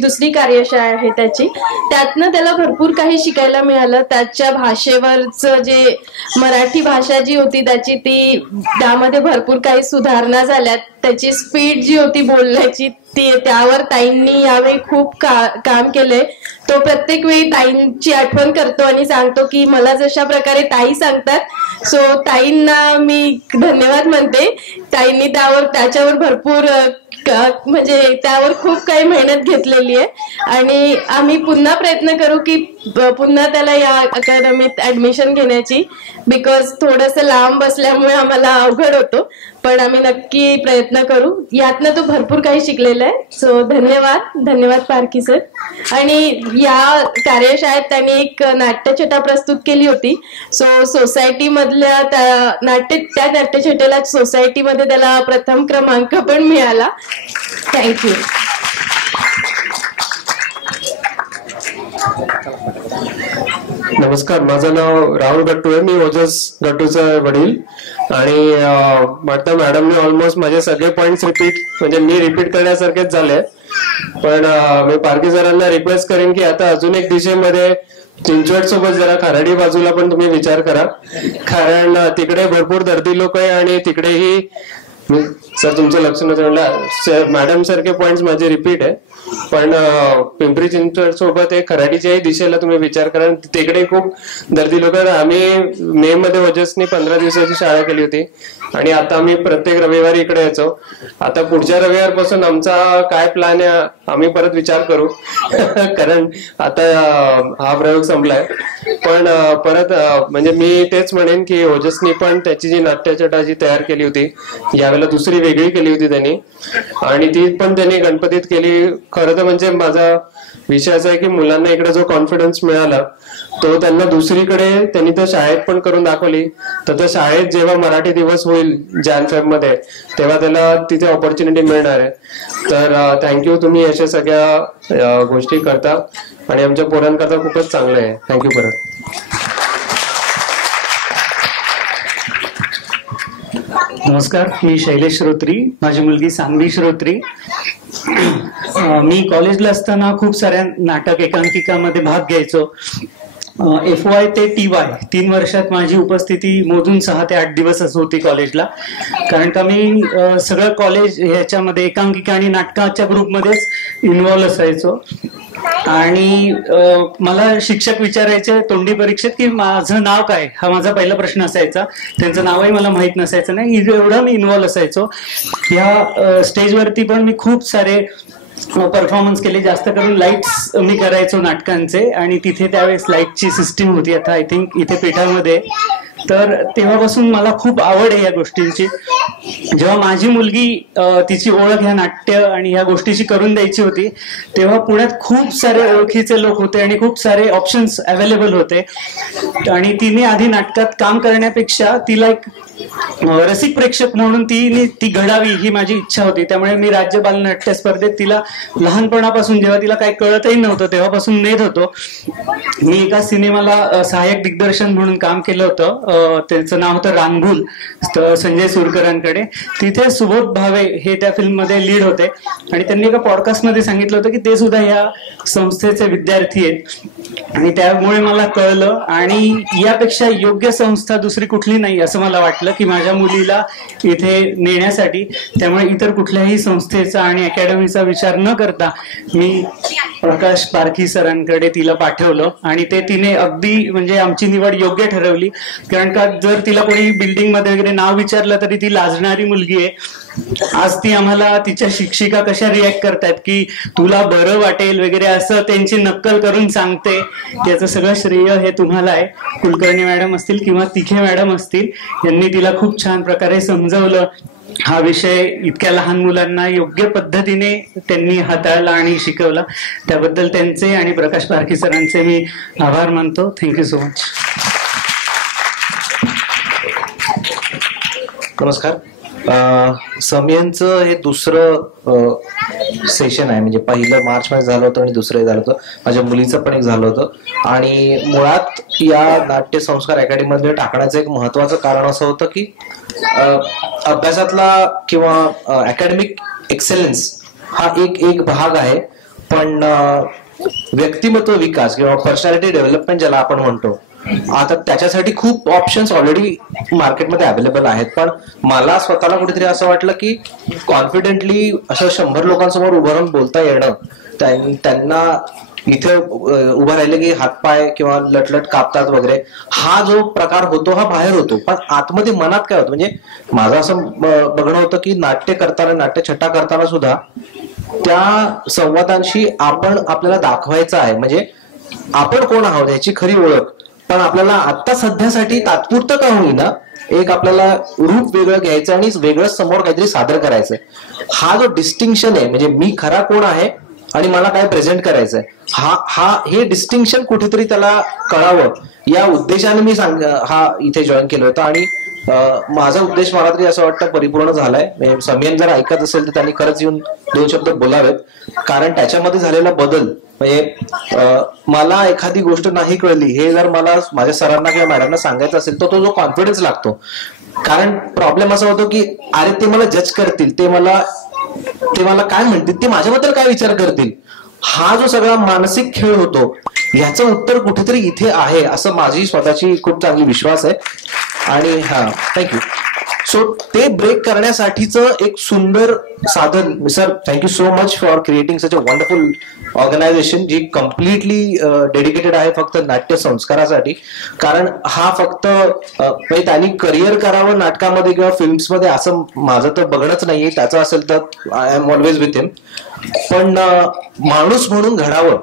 दुसरी कार्यशाळा आहे त्याची. त्यातनं त्याला भरपूर काही शिकायला मिळालं. त्याच्या भाषेवरचं जे मराठी भाषा जी होती त्याची, ती त्यामध्ये भरपूर काही सुधारणा झाल्यात. त्याची स्पीड जी होती बोलण्याची, त्यावर ताईंनी यावेळी खूप काम केलंय. तो प्रत्येक वेळी ताईंची आठवण करतो आणि सांगतो की मला जशा प्रकारे ताई सांगतात. सो ताईंना मी धन्यवाद म्हणते. ताईंनी त्याच्यावर भरपूर म्हणजे त्यावर खूप काही मेहनत घेतलेली आहे आणि आम्ही पुन्हा प्रयत्न करू की पुन्हा त्याला या अकादमीत ऍडमिशन घेण्याची, बिकॉज थोडंसं लांब बसल्यामुळे आम्हाला अवघड होतो, पण आम्ही नक्की प्रयत्न करू. यातनं तो भरपूर काही शिकलेला आहे. सो धन्यवाद पारखी सर. आणि या कार्यशाळेत त्यांनी एक नाट्यछटा प्रस्तुत केली होती. सो सोसायटी मधल्या त्या नाट्यछटेला सोसायटीमध्ये त्याला प्रथम क्रमांक पण मिळाला. थँक्यू. नमस्कार, माझं नाव राहुल गट्टू आहे. मी ओजस गट्टूचा वडील. आणि वाटतं मॅडमने ऑलमोस्ट माझे सगळे पॉइंट्स म्हणजे मी रिपीट करण्यासारखेच झाले. पण मी पारखी सरांना रिक्वेस्ट करेन की आता अजून एक दिशेमध्ये चिंचवड सोबत जरा खराडी बाजूला पण तुम्ही विचार करा, कारण तिकडे भरपूर दर्दी लोक आहे आणि तिकडेही सर तुमचं लक्ष नसेल. मॅडम सारखे पॉइंट्स माझे रिपीट आहे, पण पिंपरी चिंचवड सोबत एक खराडीच्याही दिशेला तुम्ही विचार करा. तिकडे खूप दर्दी लोक. आम्ही मे मध्ये ओजसनी 15 दिवसाची शाळा केली होती आणि आता आम्ही प्रत्येक रविवारी इकडे यायचो. आता पुढच्या रविवारपासून आमचा काय प्लॅन आहे आम्ही परत विचार करू कारण आता हा प्रयोग संपलाय. पण परत म्हणजे मी तेच म्हणेन की ओजसनी पण त्याची जी नाट्यछटा जी तयार केली होती, यावेळेला दुसरी वेगळी केली होती त्यांनी, आणि ती पण त्यांनी गणपतीत केली. खरं तर म्हणजे माझा विषय असा आहे की मुलांना इकडे जो कॉन्फिडन्स मिळाला तो त्यांना दुसरीकडे त्यांनी तर शाळेत पण करून दाखवली. तर शाळेत जेव्हा मराठी दिवस होईल जान-फेब मध्ये, तेव्हा त्याला तिथे ऑपॉर्च्युनिटी मिळणार आहे. तर थँक्यू, तुम्ही अशा सगळ्या गोष्टी करता आणि आमच्या पोरांकरता खूपच चांगलं आहे. थँक्यू परत. नमस्कार, मी शैलेश श्रोत्री, माझी मुलगी सान्वी श्रोत्री. मी कॉलेजला असताना खूप साऱ्या नाटक एकांकिकामध्ये भाग घ्यायचो. FY ते TY 3 वर्षात माझी उपस्थिती मोजून 6 ते 8 दिवस असं होती कॉलेजला, कारण का मी सगळं कॉलेज ह्याच्यामध्ये एकांकिका आणि नाटकाच्या ग्रुपमध्येच इन्व्हॉल्व असायचो. आणि मला शिक्षक विचारायचे तोंडी परीक्षेत की माझं नाव काय, हा माझा पहिला प्रश्न असायचा. त्यांचं नावही मला माहित नसायचं नाही, एवढं मी इन्व्हॉल्व असायचो. या स्टेजवरती पण मी खूप सारे परफॉर्मन्स केले. जास्त करून लाईट्स मी करायचो नाटकांचे, आणि तिथे त्यावेळेस लाईटची सिस्टीम होती, आता आय थिंक इथे पेठामध्ये. तर तेव्हापासून मला खूप आवड आहे या गोष्टींची. जेव्हा माझी मुलगी तिची ओळख ह्या नाट्य आणि ह्या गोष्टीची करून द्यायची होती, तेव्हा पुण्यात खूप सारे ओळखीचे लोक होते आणि खूप सारे ऑप्शन्स अवेलेबल होते. आणि तिने आधी नाटकात काम करण्यापेक्षा तिला एक रसिक प्रेक्षक म्हणून ती घडावी ही माझी इच्छा होती. त्यामुळे मी राज्य बालनाट्य स्पर्धेत तिला लहानपणापासून, जेव्हा तिला काही कळतही नव्हतं तेव्हापासून नेत होतो. मी एका सिनेमाला सहाय्यक दिग्दर्शन म्हणून काम केलं होतं. त्याचं नाव होतं रानगुल, संजय सुरकरांकडे. तिथे सुबोध भावे हे त्या फिल्ममध्ये लीड होते, आणि त्यांनी एका पॉडकास्टमध्ये सांगितलं होतं की ते सुद्धा या संस्थेचे विद्यार्थी आहेत. आणि त्यामुळे मला कळलं, आणि यापेक्षा योग्य संस्था दुसरी कुठली नाही असं मला वाटलं की माझ्या मुलीला इथे नेण्यासाठी. त्यामुळे इतर कुठल्याही संस्थेचा आणि अकॅडमीचा विचार न करता मी प्रकाश पारखी सरांकडे तिला पाठवलं, आणि ते तिने अगदी म्हणजे आमची निवड योग्य ठरवली. कारण का जर तिला कोणी बिल्डिंग मध्ये वगैरे नाव विचारलं तरी ती लाजणारी मुलगी आहे. आज ती आम्हाला तिच्या शिक्षिका कशा रिॲक्ट करतात की तुला बरं वाटेल वगैरे असं त्यांची नक्कल करून सांगते. त्याचं सगळं श्रेय हे तुम्हाला आहे. कुलकर्णी मॅडम असतील किंवा तिखे मॅडम असतील, यांनी तिला खूप छान प्रकारे समजवलं. हा विषय इतक्या लहान मुलांना योग्य पद्धतीने त्यांनी हाताळला आणि शिकवला. त्याबद्दल त्यांचे आणि प्रकाश पारखी सरांचे मी आभार मानतो. Thank you so much. नमस्कार. समयंचं हे दुसरं सेशन आहे. म्हणजे पहिलं मार्च मध्ये झालं होतं आणि दुसरं झालं होतं. माझ्या मुलीचं पण एक झालं होतं. आणि मुळात या नाट्य संस्कार अकॅडमीमध्ये टाकण्याचं एक महत्वाचं कारण असं होतं की अभ्यासातला किंवा अकॅडमिक एक्सेलन्स हा एक भाग आहे, पण व्यक्तिमत्व विकास किंवा पर्सनॅलिटी डेव्हलपमेंट ज्याला आपण म्हणतो, आता त्याच्यासाठी खूप ऑप्शन्स ऑलरेडी मार्केटमध्ये अवेलेबल आहेत. पण मला स्वतःला कुठेतरी असं वाटलं की कॉन्फिडेंटली असं 100 लोकांसमोर उभं राहून बोलता येणं, त्यांना इथे उभं राहिले की हातपाय किंवा लटलट कापतात वगैरे, हा जो प्रकार होतो हा बाहेर होतो, पण आतमध्ये मनात काय होतं, म्हणजे माझं असं बघणं होतं की नाट्य करताना, नाट्यछटा करताना सुद्धा त्या संवादांशी आपण आपल्याला दाखवायचं आहे, म्हणजे आपण कोण आहोत याची खरी ओळख, पण आपल्याला आता सध्यासाठी तात्पुरतं का होईना एक आपल्याला रूप वेगळं घ्यायचं आणि वेगळं समोर काहीतरी सादर करायचंय. हा जो डिस्टिंक्शन आहे, म्हणजे मी खरा कोण आहे आणि मला काय प्रेझेंट करायचंय, हे डिस्टिंक्शन कुठेतरी त्याला कळावं या उद्देशाने मी हा इथे जॉईन केलं होतं. आणि माझा उद्देश मला तरी असं वाटतं परिपूर्ण झालाय. समीयन जर ऐकत असेल तर त्यांनी खरंच येऊन 2 शब्द बोलावेत, कारण त्याच्यामध्ये झालेला बदल, म्हणजे मला एखादी गोष्ट नाही कळली हे जर मला माझ्या सरांना किंवा मॅडमना सांगायचं असेल तर तो जो कॉन्फिडन्स लागतो, कारण प्रॉब्लेम असा होतो की अरे ते मला जज करतील, ते मला काय म्हणतील, ते माझ्याबद्दल काय विचार करतील, हा जो सगळा मानसिक खेळ होतो याचं उत्तर कुठेतरी इथे आहे असं माझी स्वतःची खूप चांगली विश्वास आहे. आणि हा थँक्यू. सो ते ब्रेक करण्यासाठीचं एक सुंदर साधन. Sir, thank you so much for creating such a wonderful organisation जी कम्प्लिटली डेडिकेटेड आहे फक्त नाट्य संस्कारासाठी. कारण हा फक्त त्यांनी करिअर करावं नाटकामध्ये किंवा फिल्म्समध्ये असं माझं तर बघणंच नाहीये, त्याचं असेल तर आय एम ऑलवेज विथ हिम, पण माणूस म्हणून घडावं,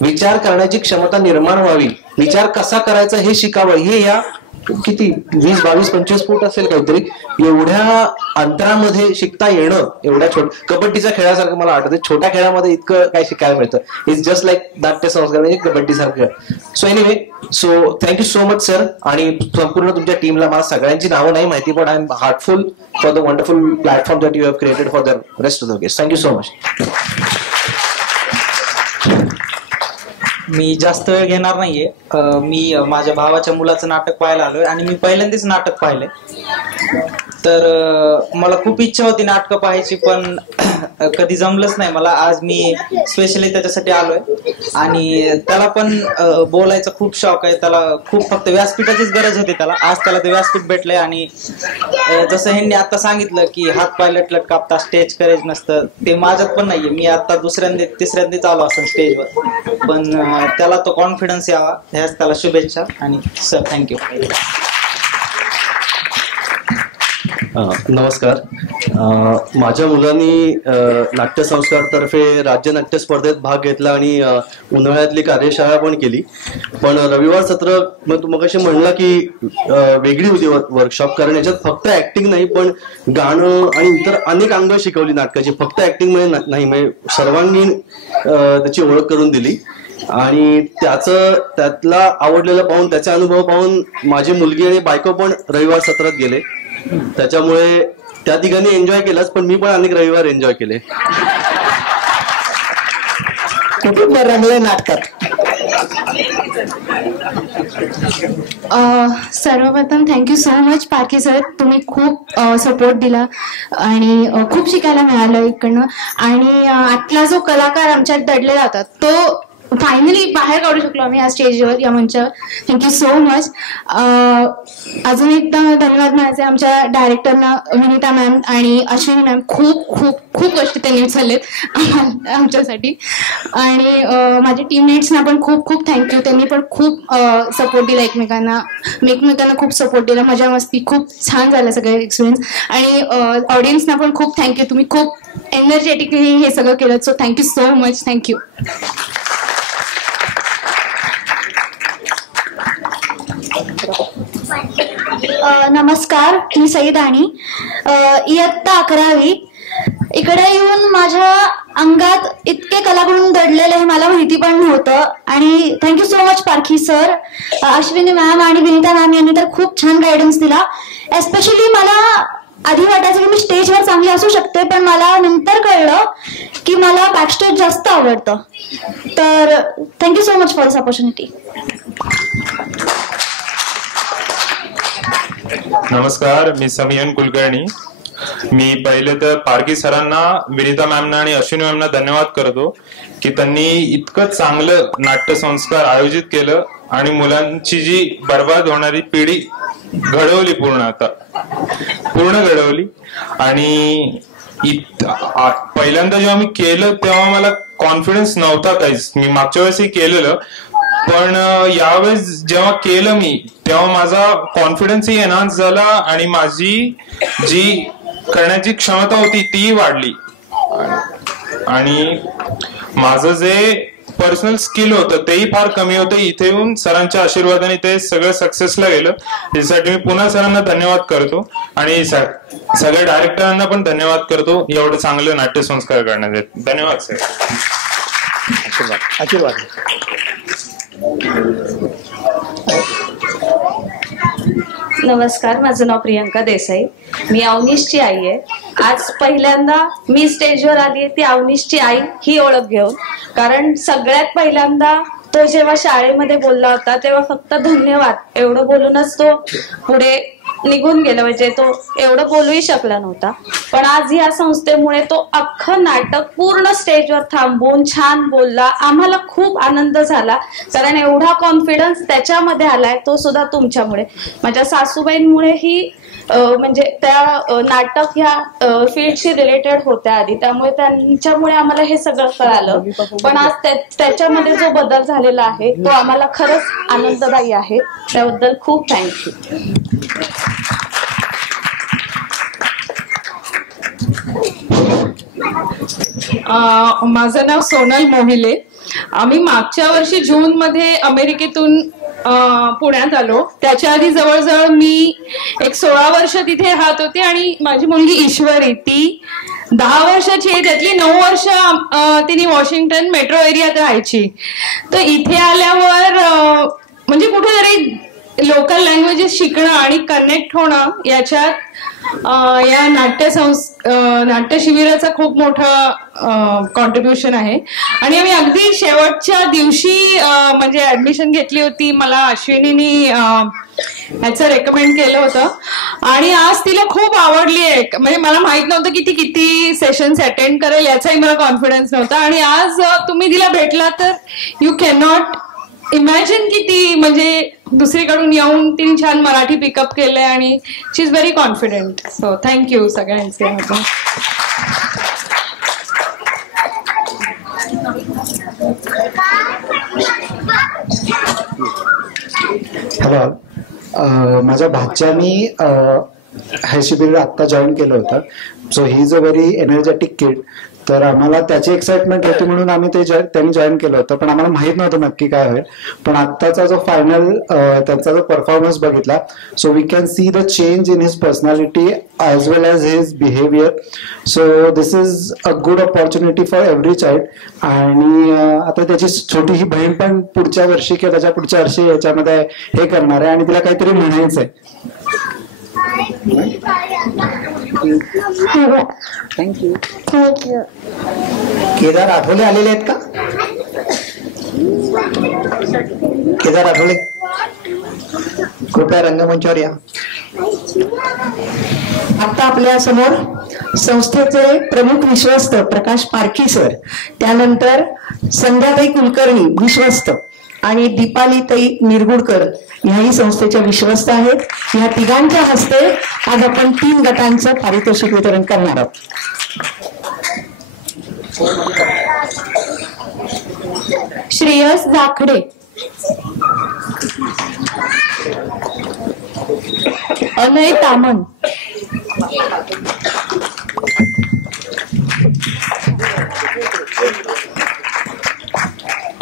विचार करण्याची क्षमता निर्माण व्हावी, विचार कसा करायचा हे शिकावं, हे या किती 20, 22, 25 फूट असेल काहीतरी एवढ्या अंतरामध्ये शिकता येणं, एवढ्या कबड्डीच्या खेळासारखं मला आठवतं, छोट्या खेळामध्ये इतकं काय शिकायला मिळतं. इट्स जस्ट लाईक नाट्य संस्कार म्हणजे कबड्डी सारखं. So anyway, so thank you so much sir, आणि संपूर्ण तुमच्या टीमला. मला सगळ्यांची नावं नाही माहिती, पण I am heartful for the wonderful platform that you have created for the rest of the guest. Thank you so much. मी जास्त वेळ घेणार नाहीये. मी माझ्या भावाच्या मुलाचं नाटक पाहायला आलोय आणि मी पहिल्यांदाच नाटक पाहिलंय. तर मला खूप इच्छा होती नाटकं पाहायची, पण कधी जमलंच नाही मला. आज मी स्पेशली त्याच्यासाठी आलोय आणि त्याला पण बोलायचा खूप शौक आहे. त्याला खूप फक्त व्यासपीठाचीच गरज होती त्याला. आज त्याला ते व्यासपीठ भेटलंय आणि जसं ह्यांनी आता सांगितलं की हात पाय लटलट कापता स्टेज करेज नसतं, ते माझ्यात पण नाहीये. मी आता तिसऱ्यांदाच आलो असं स्टेजवर, पण त्याला तो कॉन्फिडन्स यावा ह्याच त्याला शुभेच्छा. आणि सर थँक्यू. नमस्कार. माझ्या मुलांनी नाट्यसंस्कारतर्फे राज्य नाट्य स्पर्धेत भाग घेतला आणि उन्हाळ्यातली कार्यशाळा पण केली. पण रविवार सत्र मग कशी म्हणला की वेगळी होती वर्कशॉप, कारण याच्यात फक्त ऍक्टिंग नाही पण गाणं आणि इतर अनेक अंग शिकवली नाटकाची. फक्त ऍक्टिंग मध्ये नाही, म्हणजे सर्वांगीण त्याची ओळख करून दिली. आणि त्यातला आवडलेलं पाहून, त्याचा अनुभव पाहून माझी मुलगी आणि बायको पण रविवार सत्रात गेले. त्याच्यामुळे त्या तिघांनी एन्जॉय केलंच, पण मी पण अनेक रविवार एन्जॉय केले. कुटुंब रंगले नाटकात. सर्वप्रथम थँक्यू सो मच पारखी सर, तुम्ही खूप सपोर्ट दिला आणि खूप शिकायला मिळालं इकडनं. आणि आतला जो कलाकार आमच्यात दडले जातात तो फायनली बाहेर काढू शकलो आम्ही या स्टेजवर, या मंचावर. Thank you so much. अजून एकदा धन्यवाद म्हणायचे आमच्या डायरेक्टरना, विनीता मॅम आणि अश्विनी मॅम. खूप खूप खूप कष्ट त्यांनी उचललेत आमच्यासाठी. आणि माझ्या टीममेट्सना पण खूप खूप थँक्यू. त्यांनी पण खूप सपोर्ट दिला एकमेकांना खूप सपोर्ट दिला. मजा मस्ती खूप छान झालं सगळं एक्सपिरियन्स. आणि ऑडियन्सना पण खूप थँक्यू. तुम्ही खूप एनर्जेटिकली हे सगळं केलं. So thank you so much. Thank you. नमस्कार, मी सईद आणि इयत्ता 11वी. इकडे येऊन माझ्या अंगात इतके कलागुण दडलेले हे मला माहिती पण नव्हतं. आणि थँक्यू सो मच पारखी सर, अश्विनी मॅम आणि विनीता मॅम यांनी तर खूप छान गायडन्स दिला. एस्पेशली मला आधी वाटायचं की मी स्टेजवर चांगली असू शकते, पण मला नंतर कळलं की मला बॅकस्टेज जास्त आवडतं. तर thank you so much for this opportunity. नमस्कार, मी समीयन कुलकर्णी. मी पहिले तर पारखी सरांना, विनीता मॅमना आणि अश्विनी मॅमना धन्यवाद करतो की त्यांनी इतकं चांगलं नाट्यसंस्कार आयोजित केलं आणि मुलांची जी बर्बाद होणारी पिढी घडवली, पूर्ण घडवली. आणि पहिल्यांदा जेव्हा मी केलं तेव्हा मला कॉन्फिडन्स नव्हता काहीच. मी मागच्या वेळेसही केलेलं, पण यावेळेस जेव्हा केलं मी तेव्हा माझा कॉन्फिडन्सही एनहान्स झाला आणि माझी जी करण्याची क्षमता होती ती वाढली. आणि माझं जे पर्सनल स्किल होतं तेही फार कमी होतं. इथे येऊन सरांच्या आशीर्वादाने ते सगळं सक्सेसला गेलं. त्यासाठी मी पुन्हा सरांना धन्यवाद करतो आणि सगळ्या डायरेक्टरांना पण धन्यवाद करतो एवढं चांगलं नाट्यसंस्कार करण्यासाठी. धन्यवाद सर. आशीर्वाद. नमस्कार, माझं नाव प्रियंका देसाई. मी अवनीशची आई आहे. आज पहिल्यांदा मी स्टेजवर आली आहे ती अवनीशची आई ही ओळख घेऊन. कारण सगळ्यात पहिल्यांदा तो जेव्हा शाळेमध्ये बोलला होता तेव्हा फक्त धन्यवाद एवढं बोलूनच तो पुढे निघून गेला. म्हणजे तो एवढं बोलूही शकला नव्हता. पण आज या संस्थेमुळे तो अख्खं नाटक पूर्ण स्टेजवर थांबून छान बोलला. आम्हाला खूप आनंद झाला कारण एवढा कॉन्फिडन्स त्याच्यामध्ये आलाय तो सुद्धा तुमच्यामुळे. माझ्या सासूबाईंमुळे ही म्हणजे त्या नाटक ह्या फील्डशी रिलेटेड होत्या आधी, त्यामुळे त्यांच्यामुळे आम्हाला हे सगळं कळालं. पण आज त्याच्यामध्ये जो बदल झालेला आहे तो आम्हाला खरंच आनंददायी आहे. त्याबद्दल खूप थँक्यू. माझं नाव सोनल मोहिले. आम्ही मागच्या वर्षी जून मध्ये अमेरिकेतून पुण्यात आलो. त्याच्या आधी जवळजवळ मी एक 16 वर्ष तिथे राहत होते आणि माझी मुलगी ईश्वरी ती 10 वर्षाची आहे. त्यातली 9 वर्ष तिने वॉशिंग्टन मेट्रो एरियात राहायची. तर इथे आल्यावर म्हणजे कुठेतरी लोकल लँग्वेजेस शिकणं आणि कनेक्ट होणं याच्यात या नाट्य शिबिराचा खूप मोठं कॉन्ट्रीब्युशन आहे. आणि आम्ही अगदी शेवटच्या दिवशी म्हणजे ऍडमिशन घेतली होती. मला अश्विनीनी ह्याचं रेकमेंड केलं होतं आणि आज तिला खूप आवडली आहे. म्हणजे मला माहित नव्हतं की ती किती सेशन्स अटेंड करेल याचाही मला कॉन्फिडन्स नव्हता. आणि आज तुम्ही तिला भेटला तर यू कॅन नॉट इमॅजिन की ती म्हणजे दुसरीकडून येऊन तिने छान मराठी पिकअप केलंय आणि she is very confident. So thank you सगळ्यांचे. हॅलो, माझ्या भाच्यानी हे शिबिर आत्ता जॉईन केलं होतं. So he is a very energetic kid. तर आम्हाला त्याची एक्साइटमेंट होती म्हणून आम्ही त्यांनी जॉईन केलं होतं. पण आम्हाला माहित नव्हतं नक्की काय होईल. पण आत्ताचा जो फायनल त्यांचा जो परफॉर्मन्स बघितला, so we can see the change in his personality as well as his behaviour. So this is a good opportunity for every child. आणि आता त्याची छोटी ही बहीण पण पुढच्या वर्षी किंवा त्याच्या पुढच्या वर्षी याच्यामध्ये हे करणार आहे आणि तिला काहीतरी म्हणायचंय. थँक्यू. केदार आठवले आलेले आहेत का? केदार आठवले कृपया रंगमंचावर या. आता आपल्या समोर संस्थेचे प्रमुख विश्वस्त प्रकाश पारखी सर, त्यानंतर संध्याताई कुलकर्णी विश्वस्त आणि दीपालीताई निरगुडकर ह्याही संस्थेच्या विश्वस्त आहेत. ह्या तिघांच्या हस्ते आज आपण 3 गटांचं पारितोषिक वितरण करणार आहोत. श्रेयस जाखडे, अनय तामन,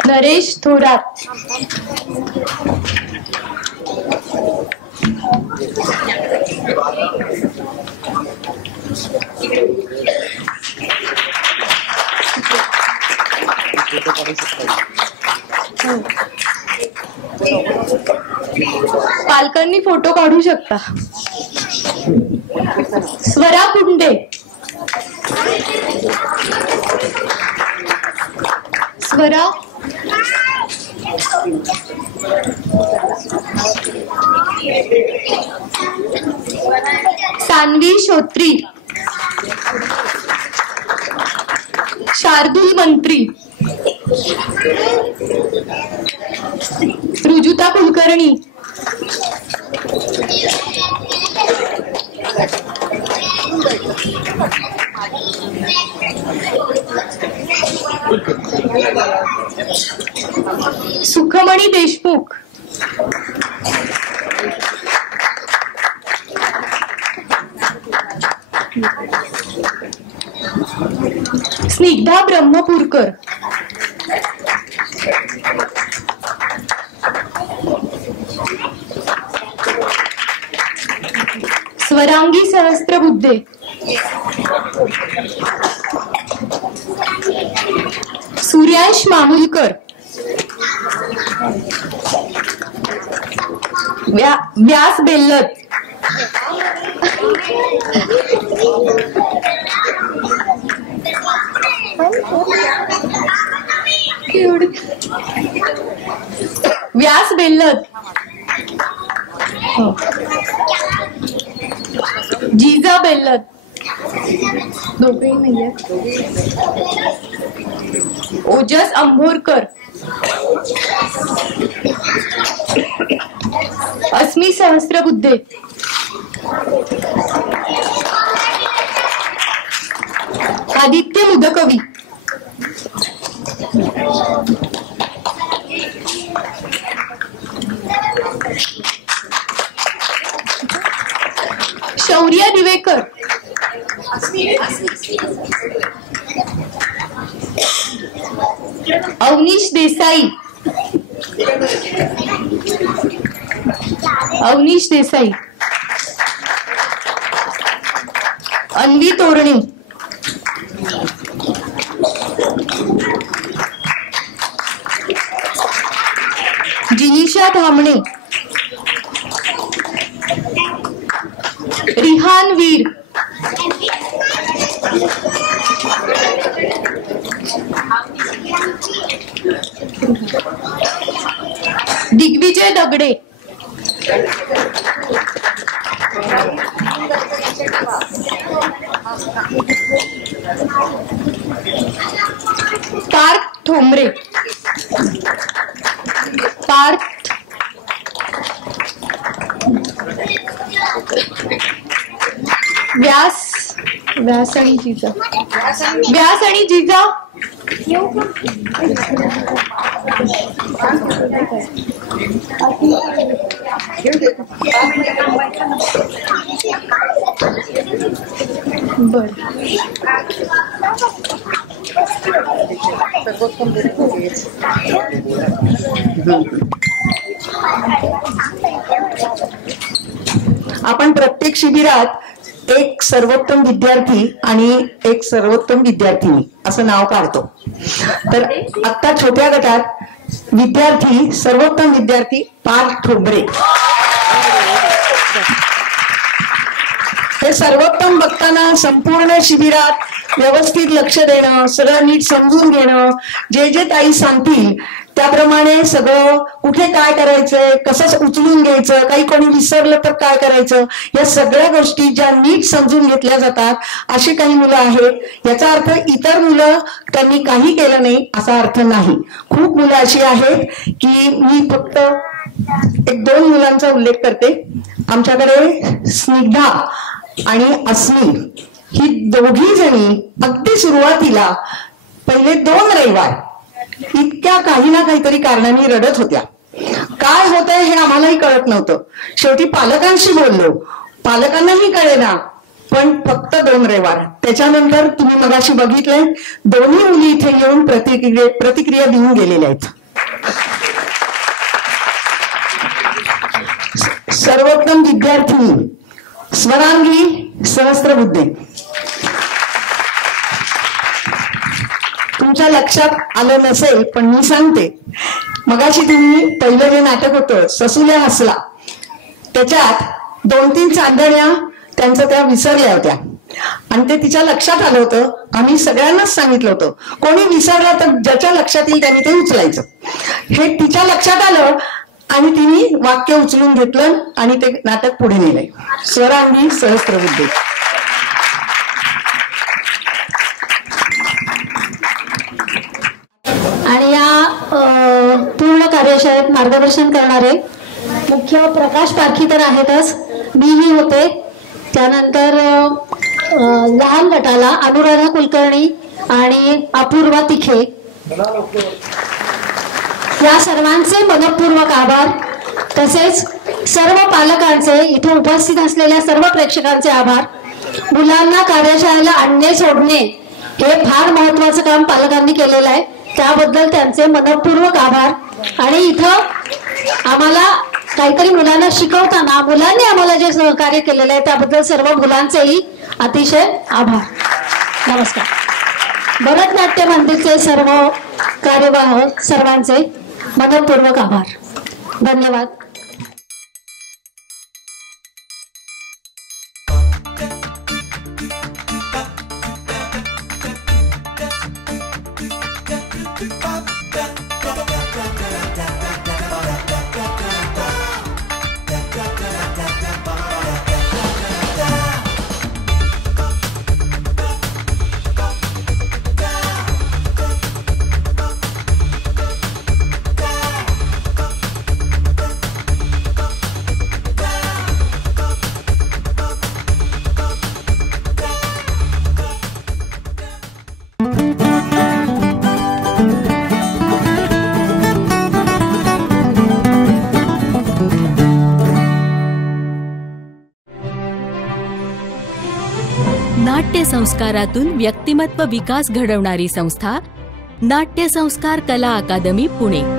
नरेश थोरात, पालकांनी फोटो काढू शकता. स्वरा कुंडे, स्वरा सान्वी श्रोत्री, शार्दुल मंत्री, रुजुता कुलकर्णी, सुखमणी देशमुख, स्निग्धा ब्रह्मपूरकर, स्वरांगी सहस्त्रबुद्धे, सूर्यांश मामुलकर, व्यास बेल्लत, व्यास बेल्लत, जीजा बेल्लत, दोघेही नाहीये, ओजस अंभोरकर, अस्मी सहस्त्रबुद्धे, आदित्य मुदकवी, शौर्य दिवेकर, अवनीश देसाई, अवनीश देसाई, अन्वी तोरणे, जिनिशा धामणे, रिहान वीर, दिग्विजय दगडे, पार्थ ठोंबरे, पार्थ व्यास आणि जिजा, व्यास आणि जिजा, बर आपण प्रत्येक शिबिरात एक सर्वोत्तम विद्यार्थी आणि एक सर्वोत्तम विद्यार्थिनी असं नाव काढतो. तर आता छोट्या गटात विद्यार्थी सर्वोत्तम विद्यार्थी पार्थ ठोंबरे. हे सर्वोत्तम बघताना संपूर्ण शिबिरात व्यवस्थित लक्ष देणं, सगळं नीट समजून घेणं, जे जे ताई सांगतील त्याप्रमाणे सगळं कुठे काय करायचंय, कसं उचलून घ्यायचं, काही कोणी विसरलं तर काय करायचं, या सगळ्या गोष्टी ज्या नीट समजून घेतल्या जातात अशी काही मुलं आहेत. याचा अर्थ इतर मुलं त्यांनी काही केलं नाही असा अर्थ नाही. खूप मुलं अशी आहेत की मी फक्त एक दोन मुलांचा उल्लेख करते. आमच्याकडे स्निग्धा आणि अस्मी ही दोघी जणी अगदी सुरुवातीला पहिले 2 रविवार इतक्या काही ना काहीतरी कारणांनी रडत होत्या. काय होतंय हे आम्हालाही कळत नव्हतं. शेवटी पालकांशी बोललो, पालकांनाही कळेना, पण फक्त 2 रविवार. त्याच्यानंतर तुम्ही मगाशी बघितलंय दोन्ही मुली इथे येऊन प्रतिक्रिया देऊन गेलेल्या आहेत. सर्वोत्तम विद्यार्थिनी स्वरांगी सहस्त्रबुद्धे. तुमच्या लक्षात आलं नसेल पण मी सांगते, मगाशी तुम्ही पहिलं जे नाटक होतं ससुल्या हसला, त्याच्यात 2-3 चांदण्या त्यांचं त्या विसरल्या होत्या आणि ते तिच्या लक्षात आलं होतं. आम्ही सगळ्यांनाच सांगितलं होतं कोणी विसरलं तर ज्याच्या लक्षात येईल त्याने ते उचलायचं. हे तिच्या लक्षात आलं आणि तिने वाक्य उचलून घेतलं आणि ते नाटक पुढे नेलंय. स्वरांगी सहस्त्रबुद्धे. आणि या पूर्ण कार्यशाळेत मार्गदर्शन करणारे मुख्य प्रकाश पारखी तर आहेतच, मीही होते. त्यानंतर लहान गटाला अनुराधा कुलकर्णी आणि अपूर्वा तिखे या सर्वांचे मनपूर्वक आभार, तसेच सर्व पालकांचे, इथे उपस्थित असलेल्या सर्व प्रेक्षकांचे आभार. मुलांना कार्यशाळेला आणणे सोडणे हे फार महत्वाचं काम पालकांनी केलेलं आहे, त्याबद्दल त्यांचे मनपूर्वक आभार. आणि इथं आम्हाला काहीतरी मुलांना शिकवताना मुलांनी आम्हाला जे सहकार्य केलेलं आहे त्याबद्दल सर्व मुलांचेही अतिशय आभार. नमस्कार. भरतनाट्य मंदिरचे सर्व कार्यवाहक सर्वांचे मनपूर्वक आभार. धन्यवाद. नाट्य संस्कारातून व्यक्तिमत्व विकास घडवणारी संस्था नाट्य संस्कार कला अकादमी पुणे.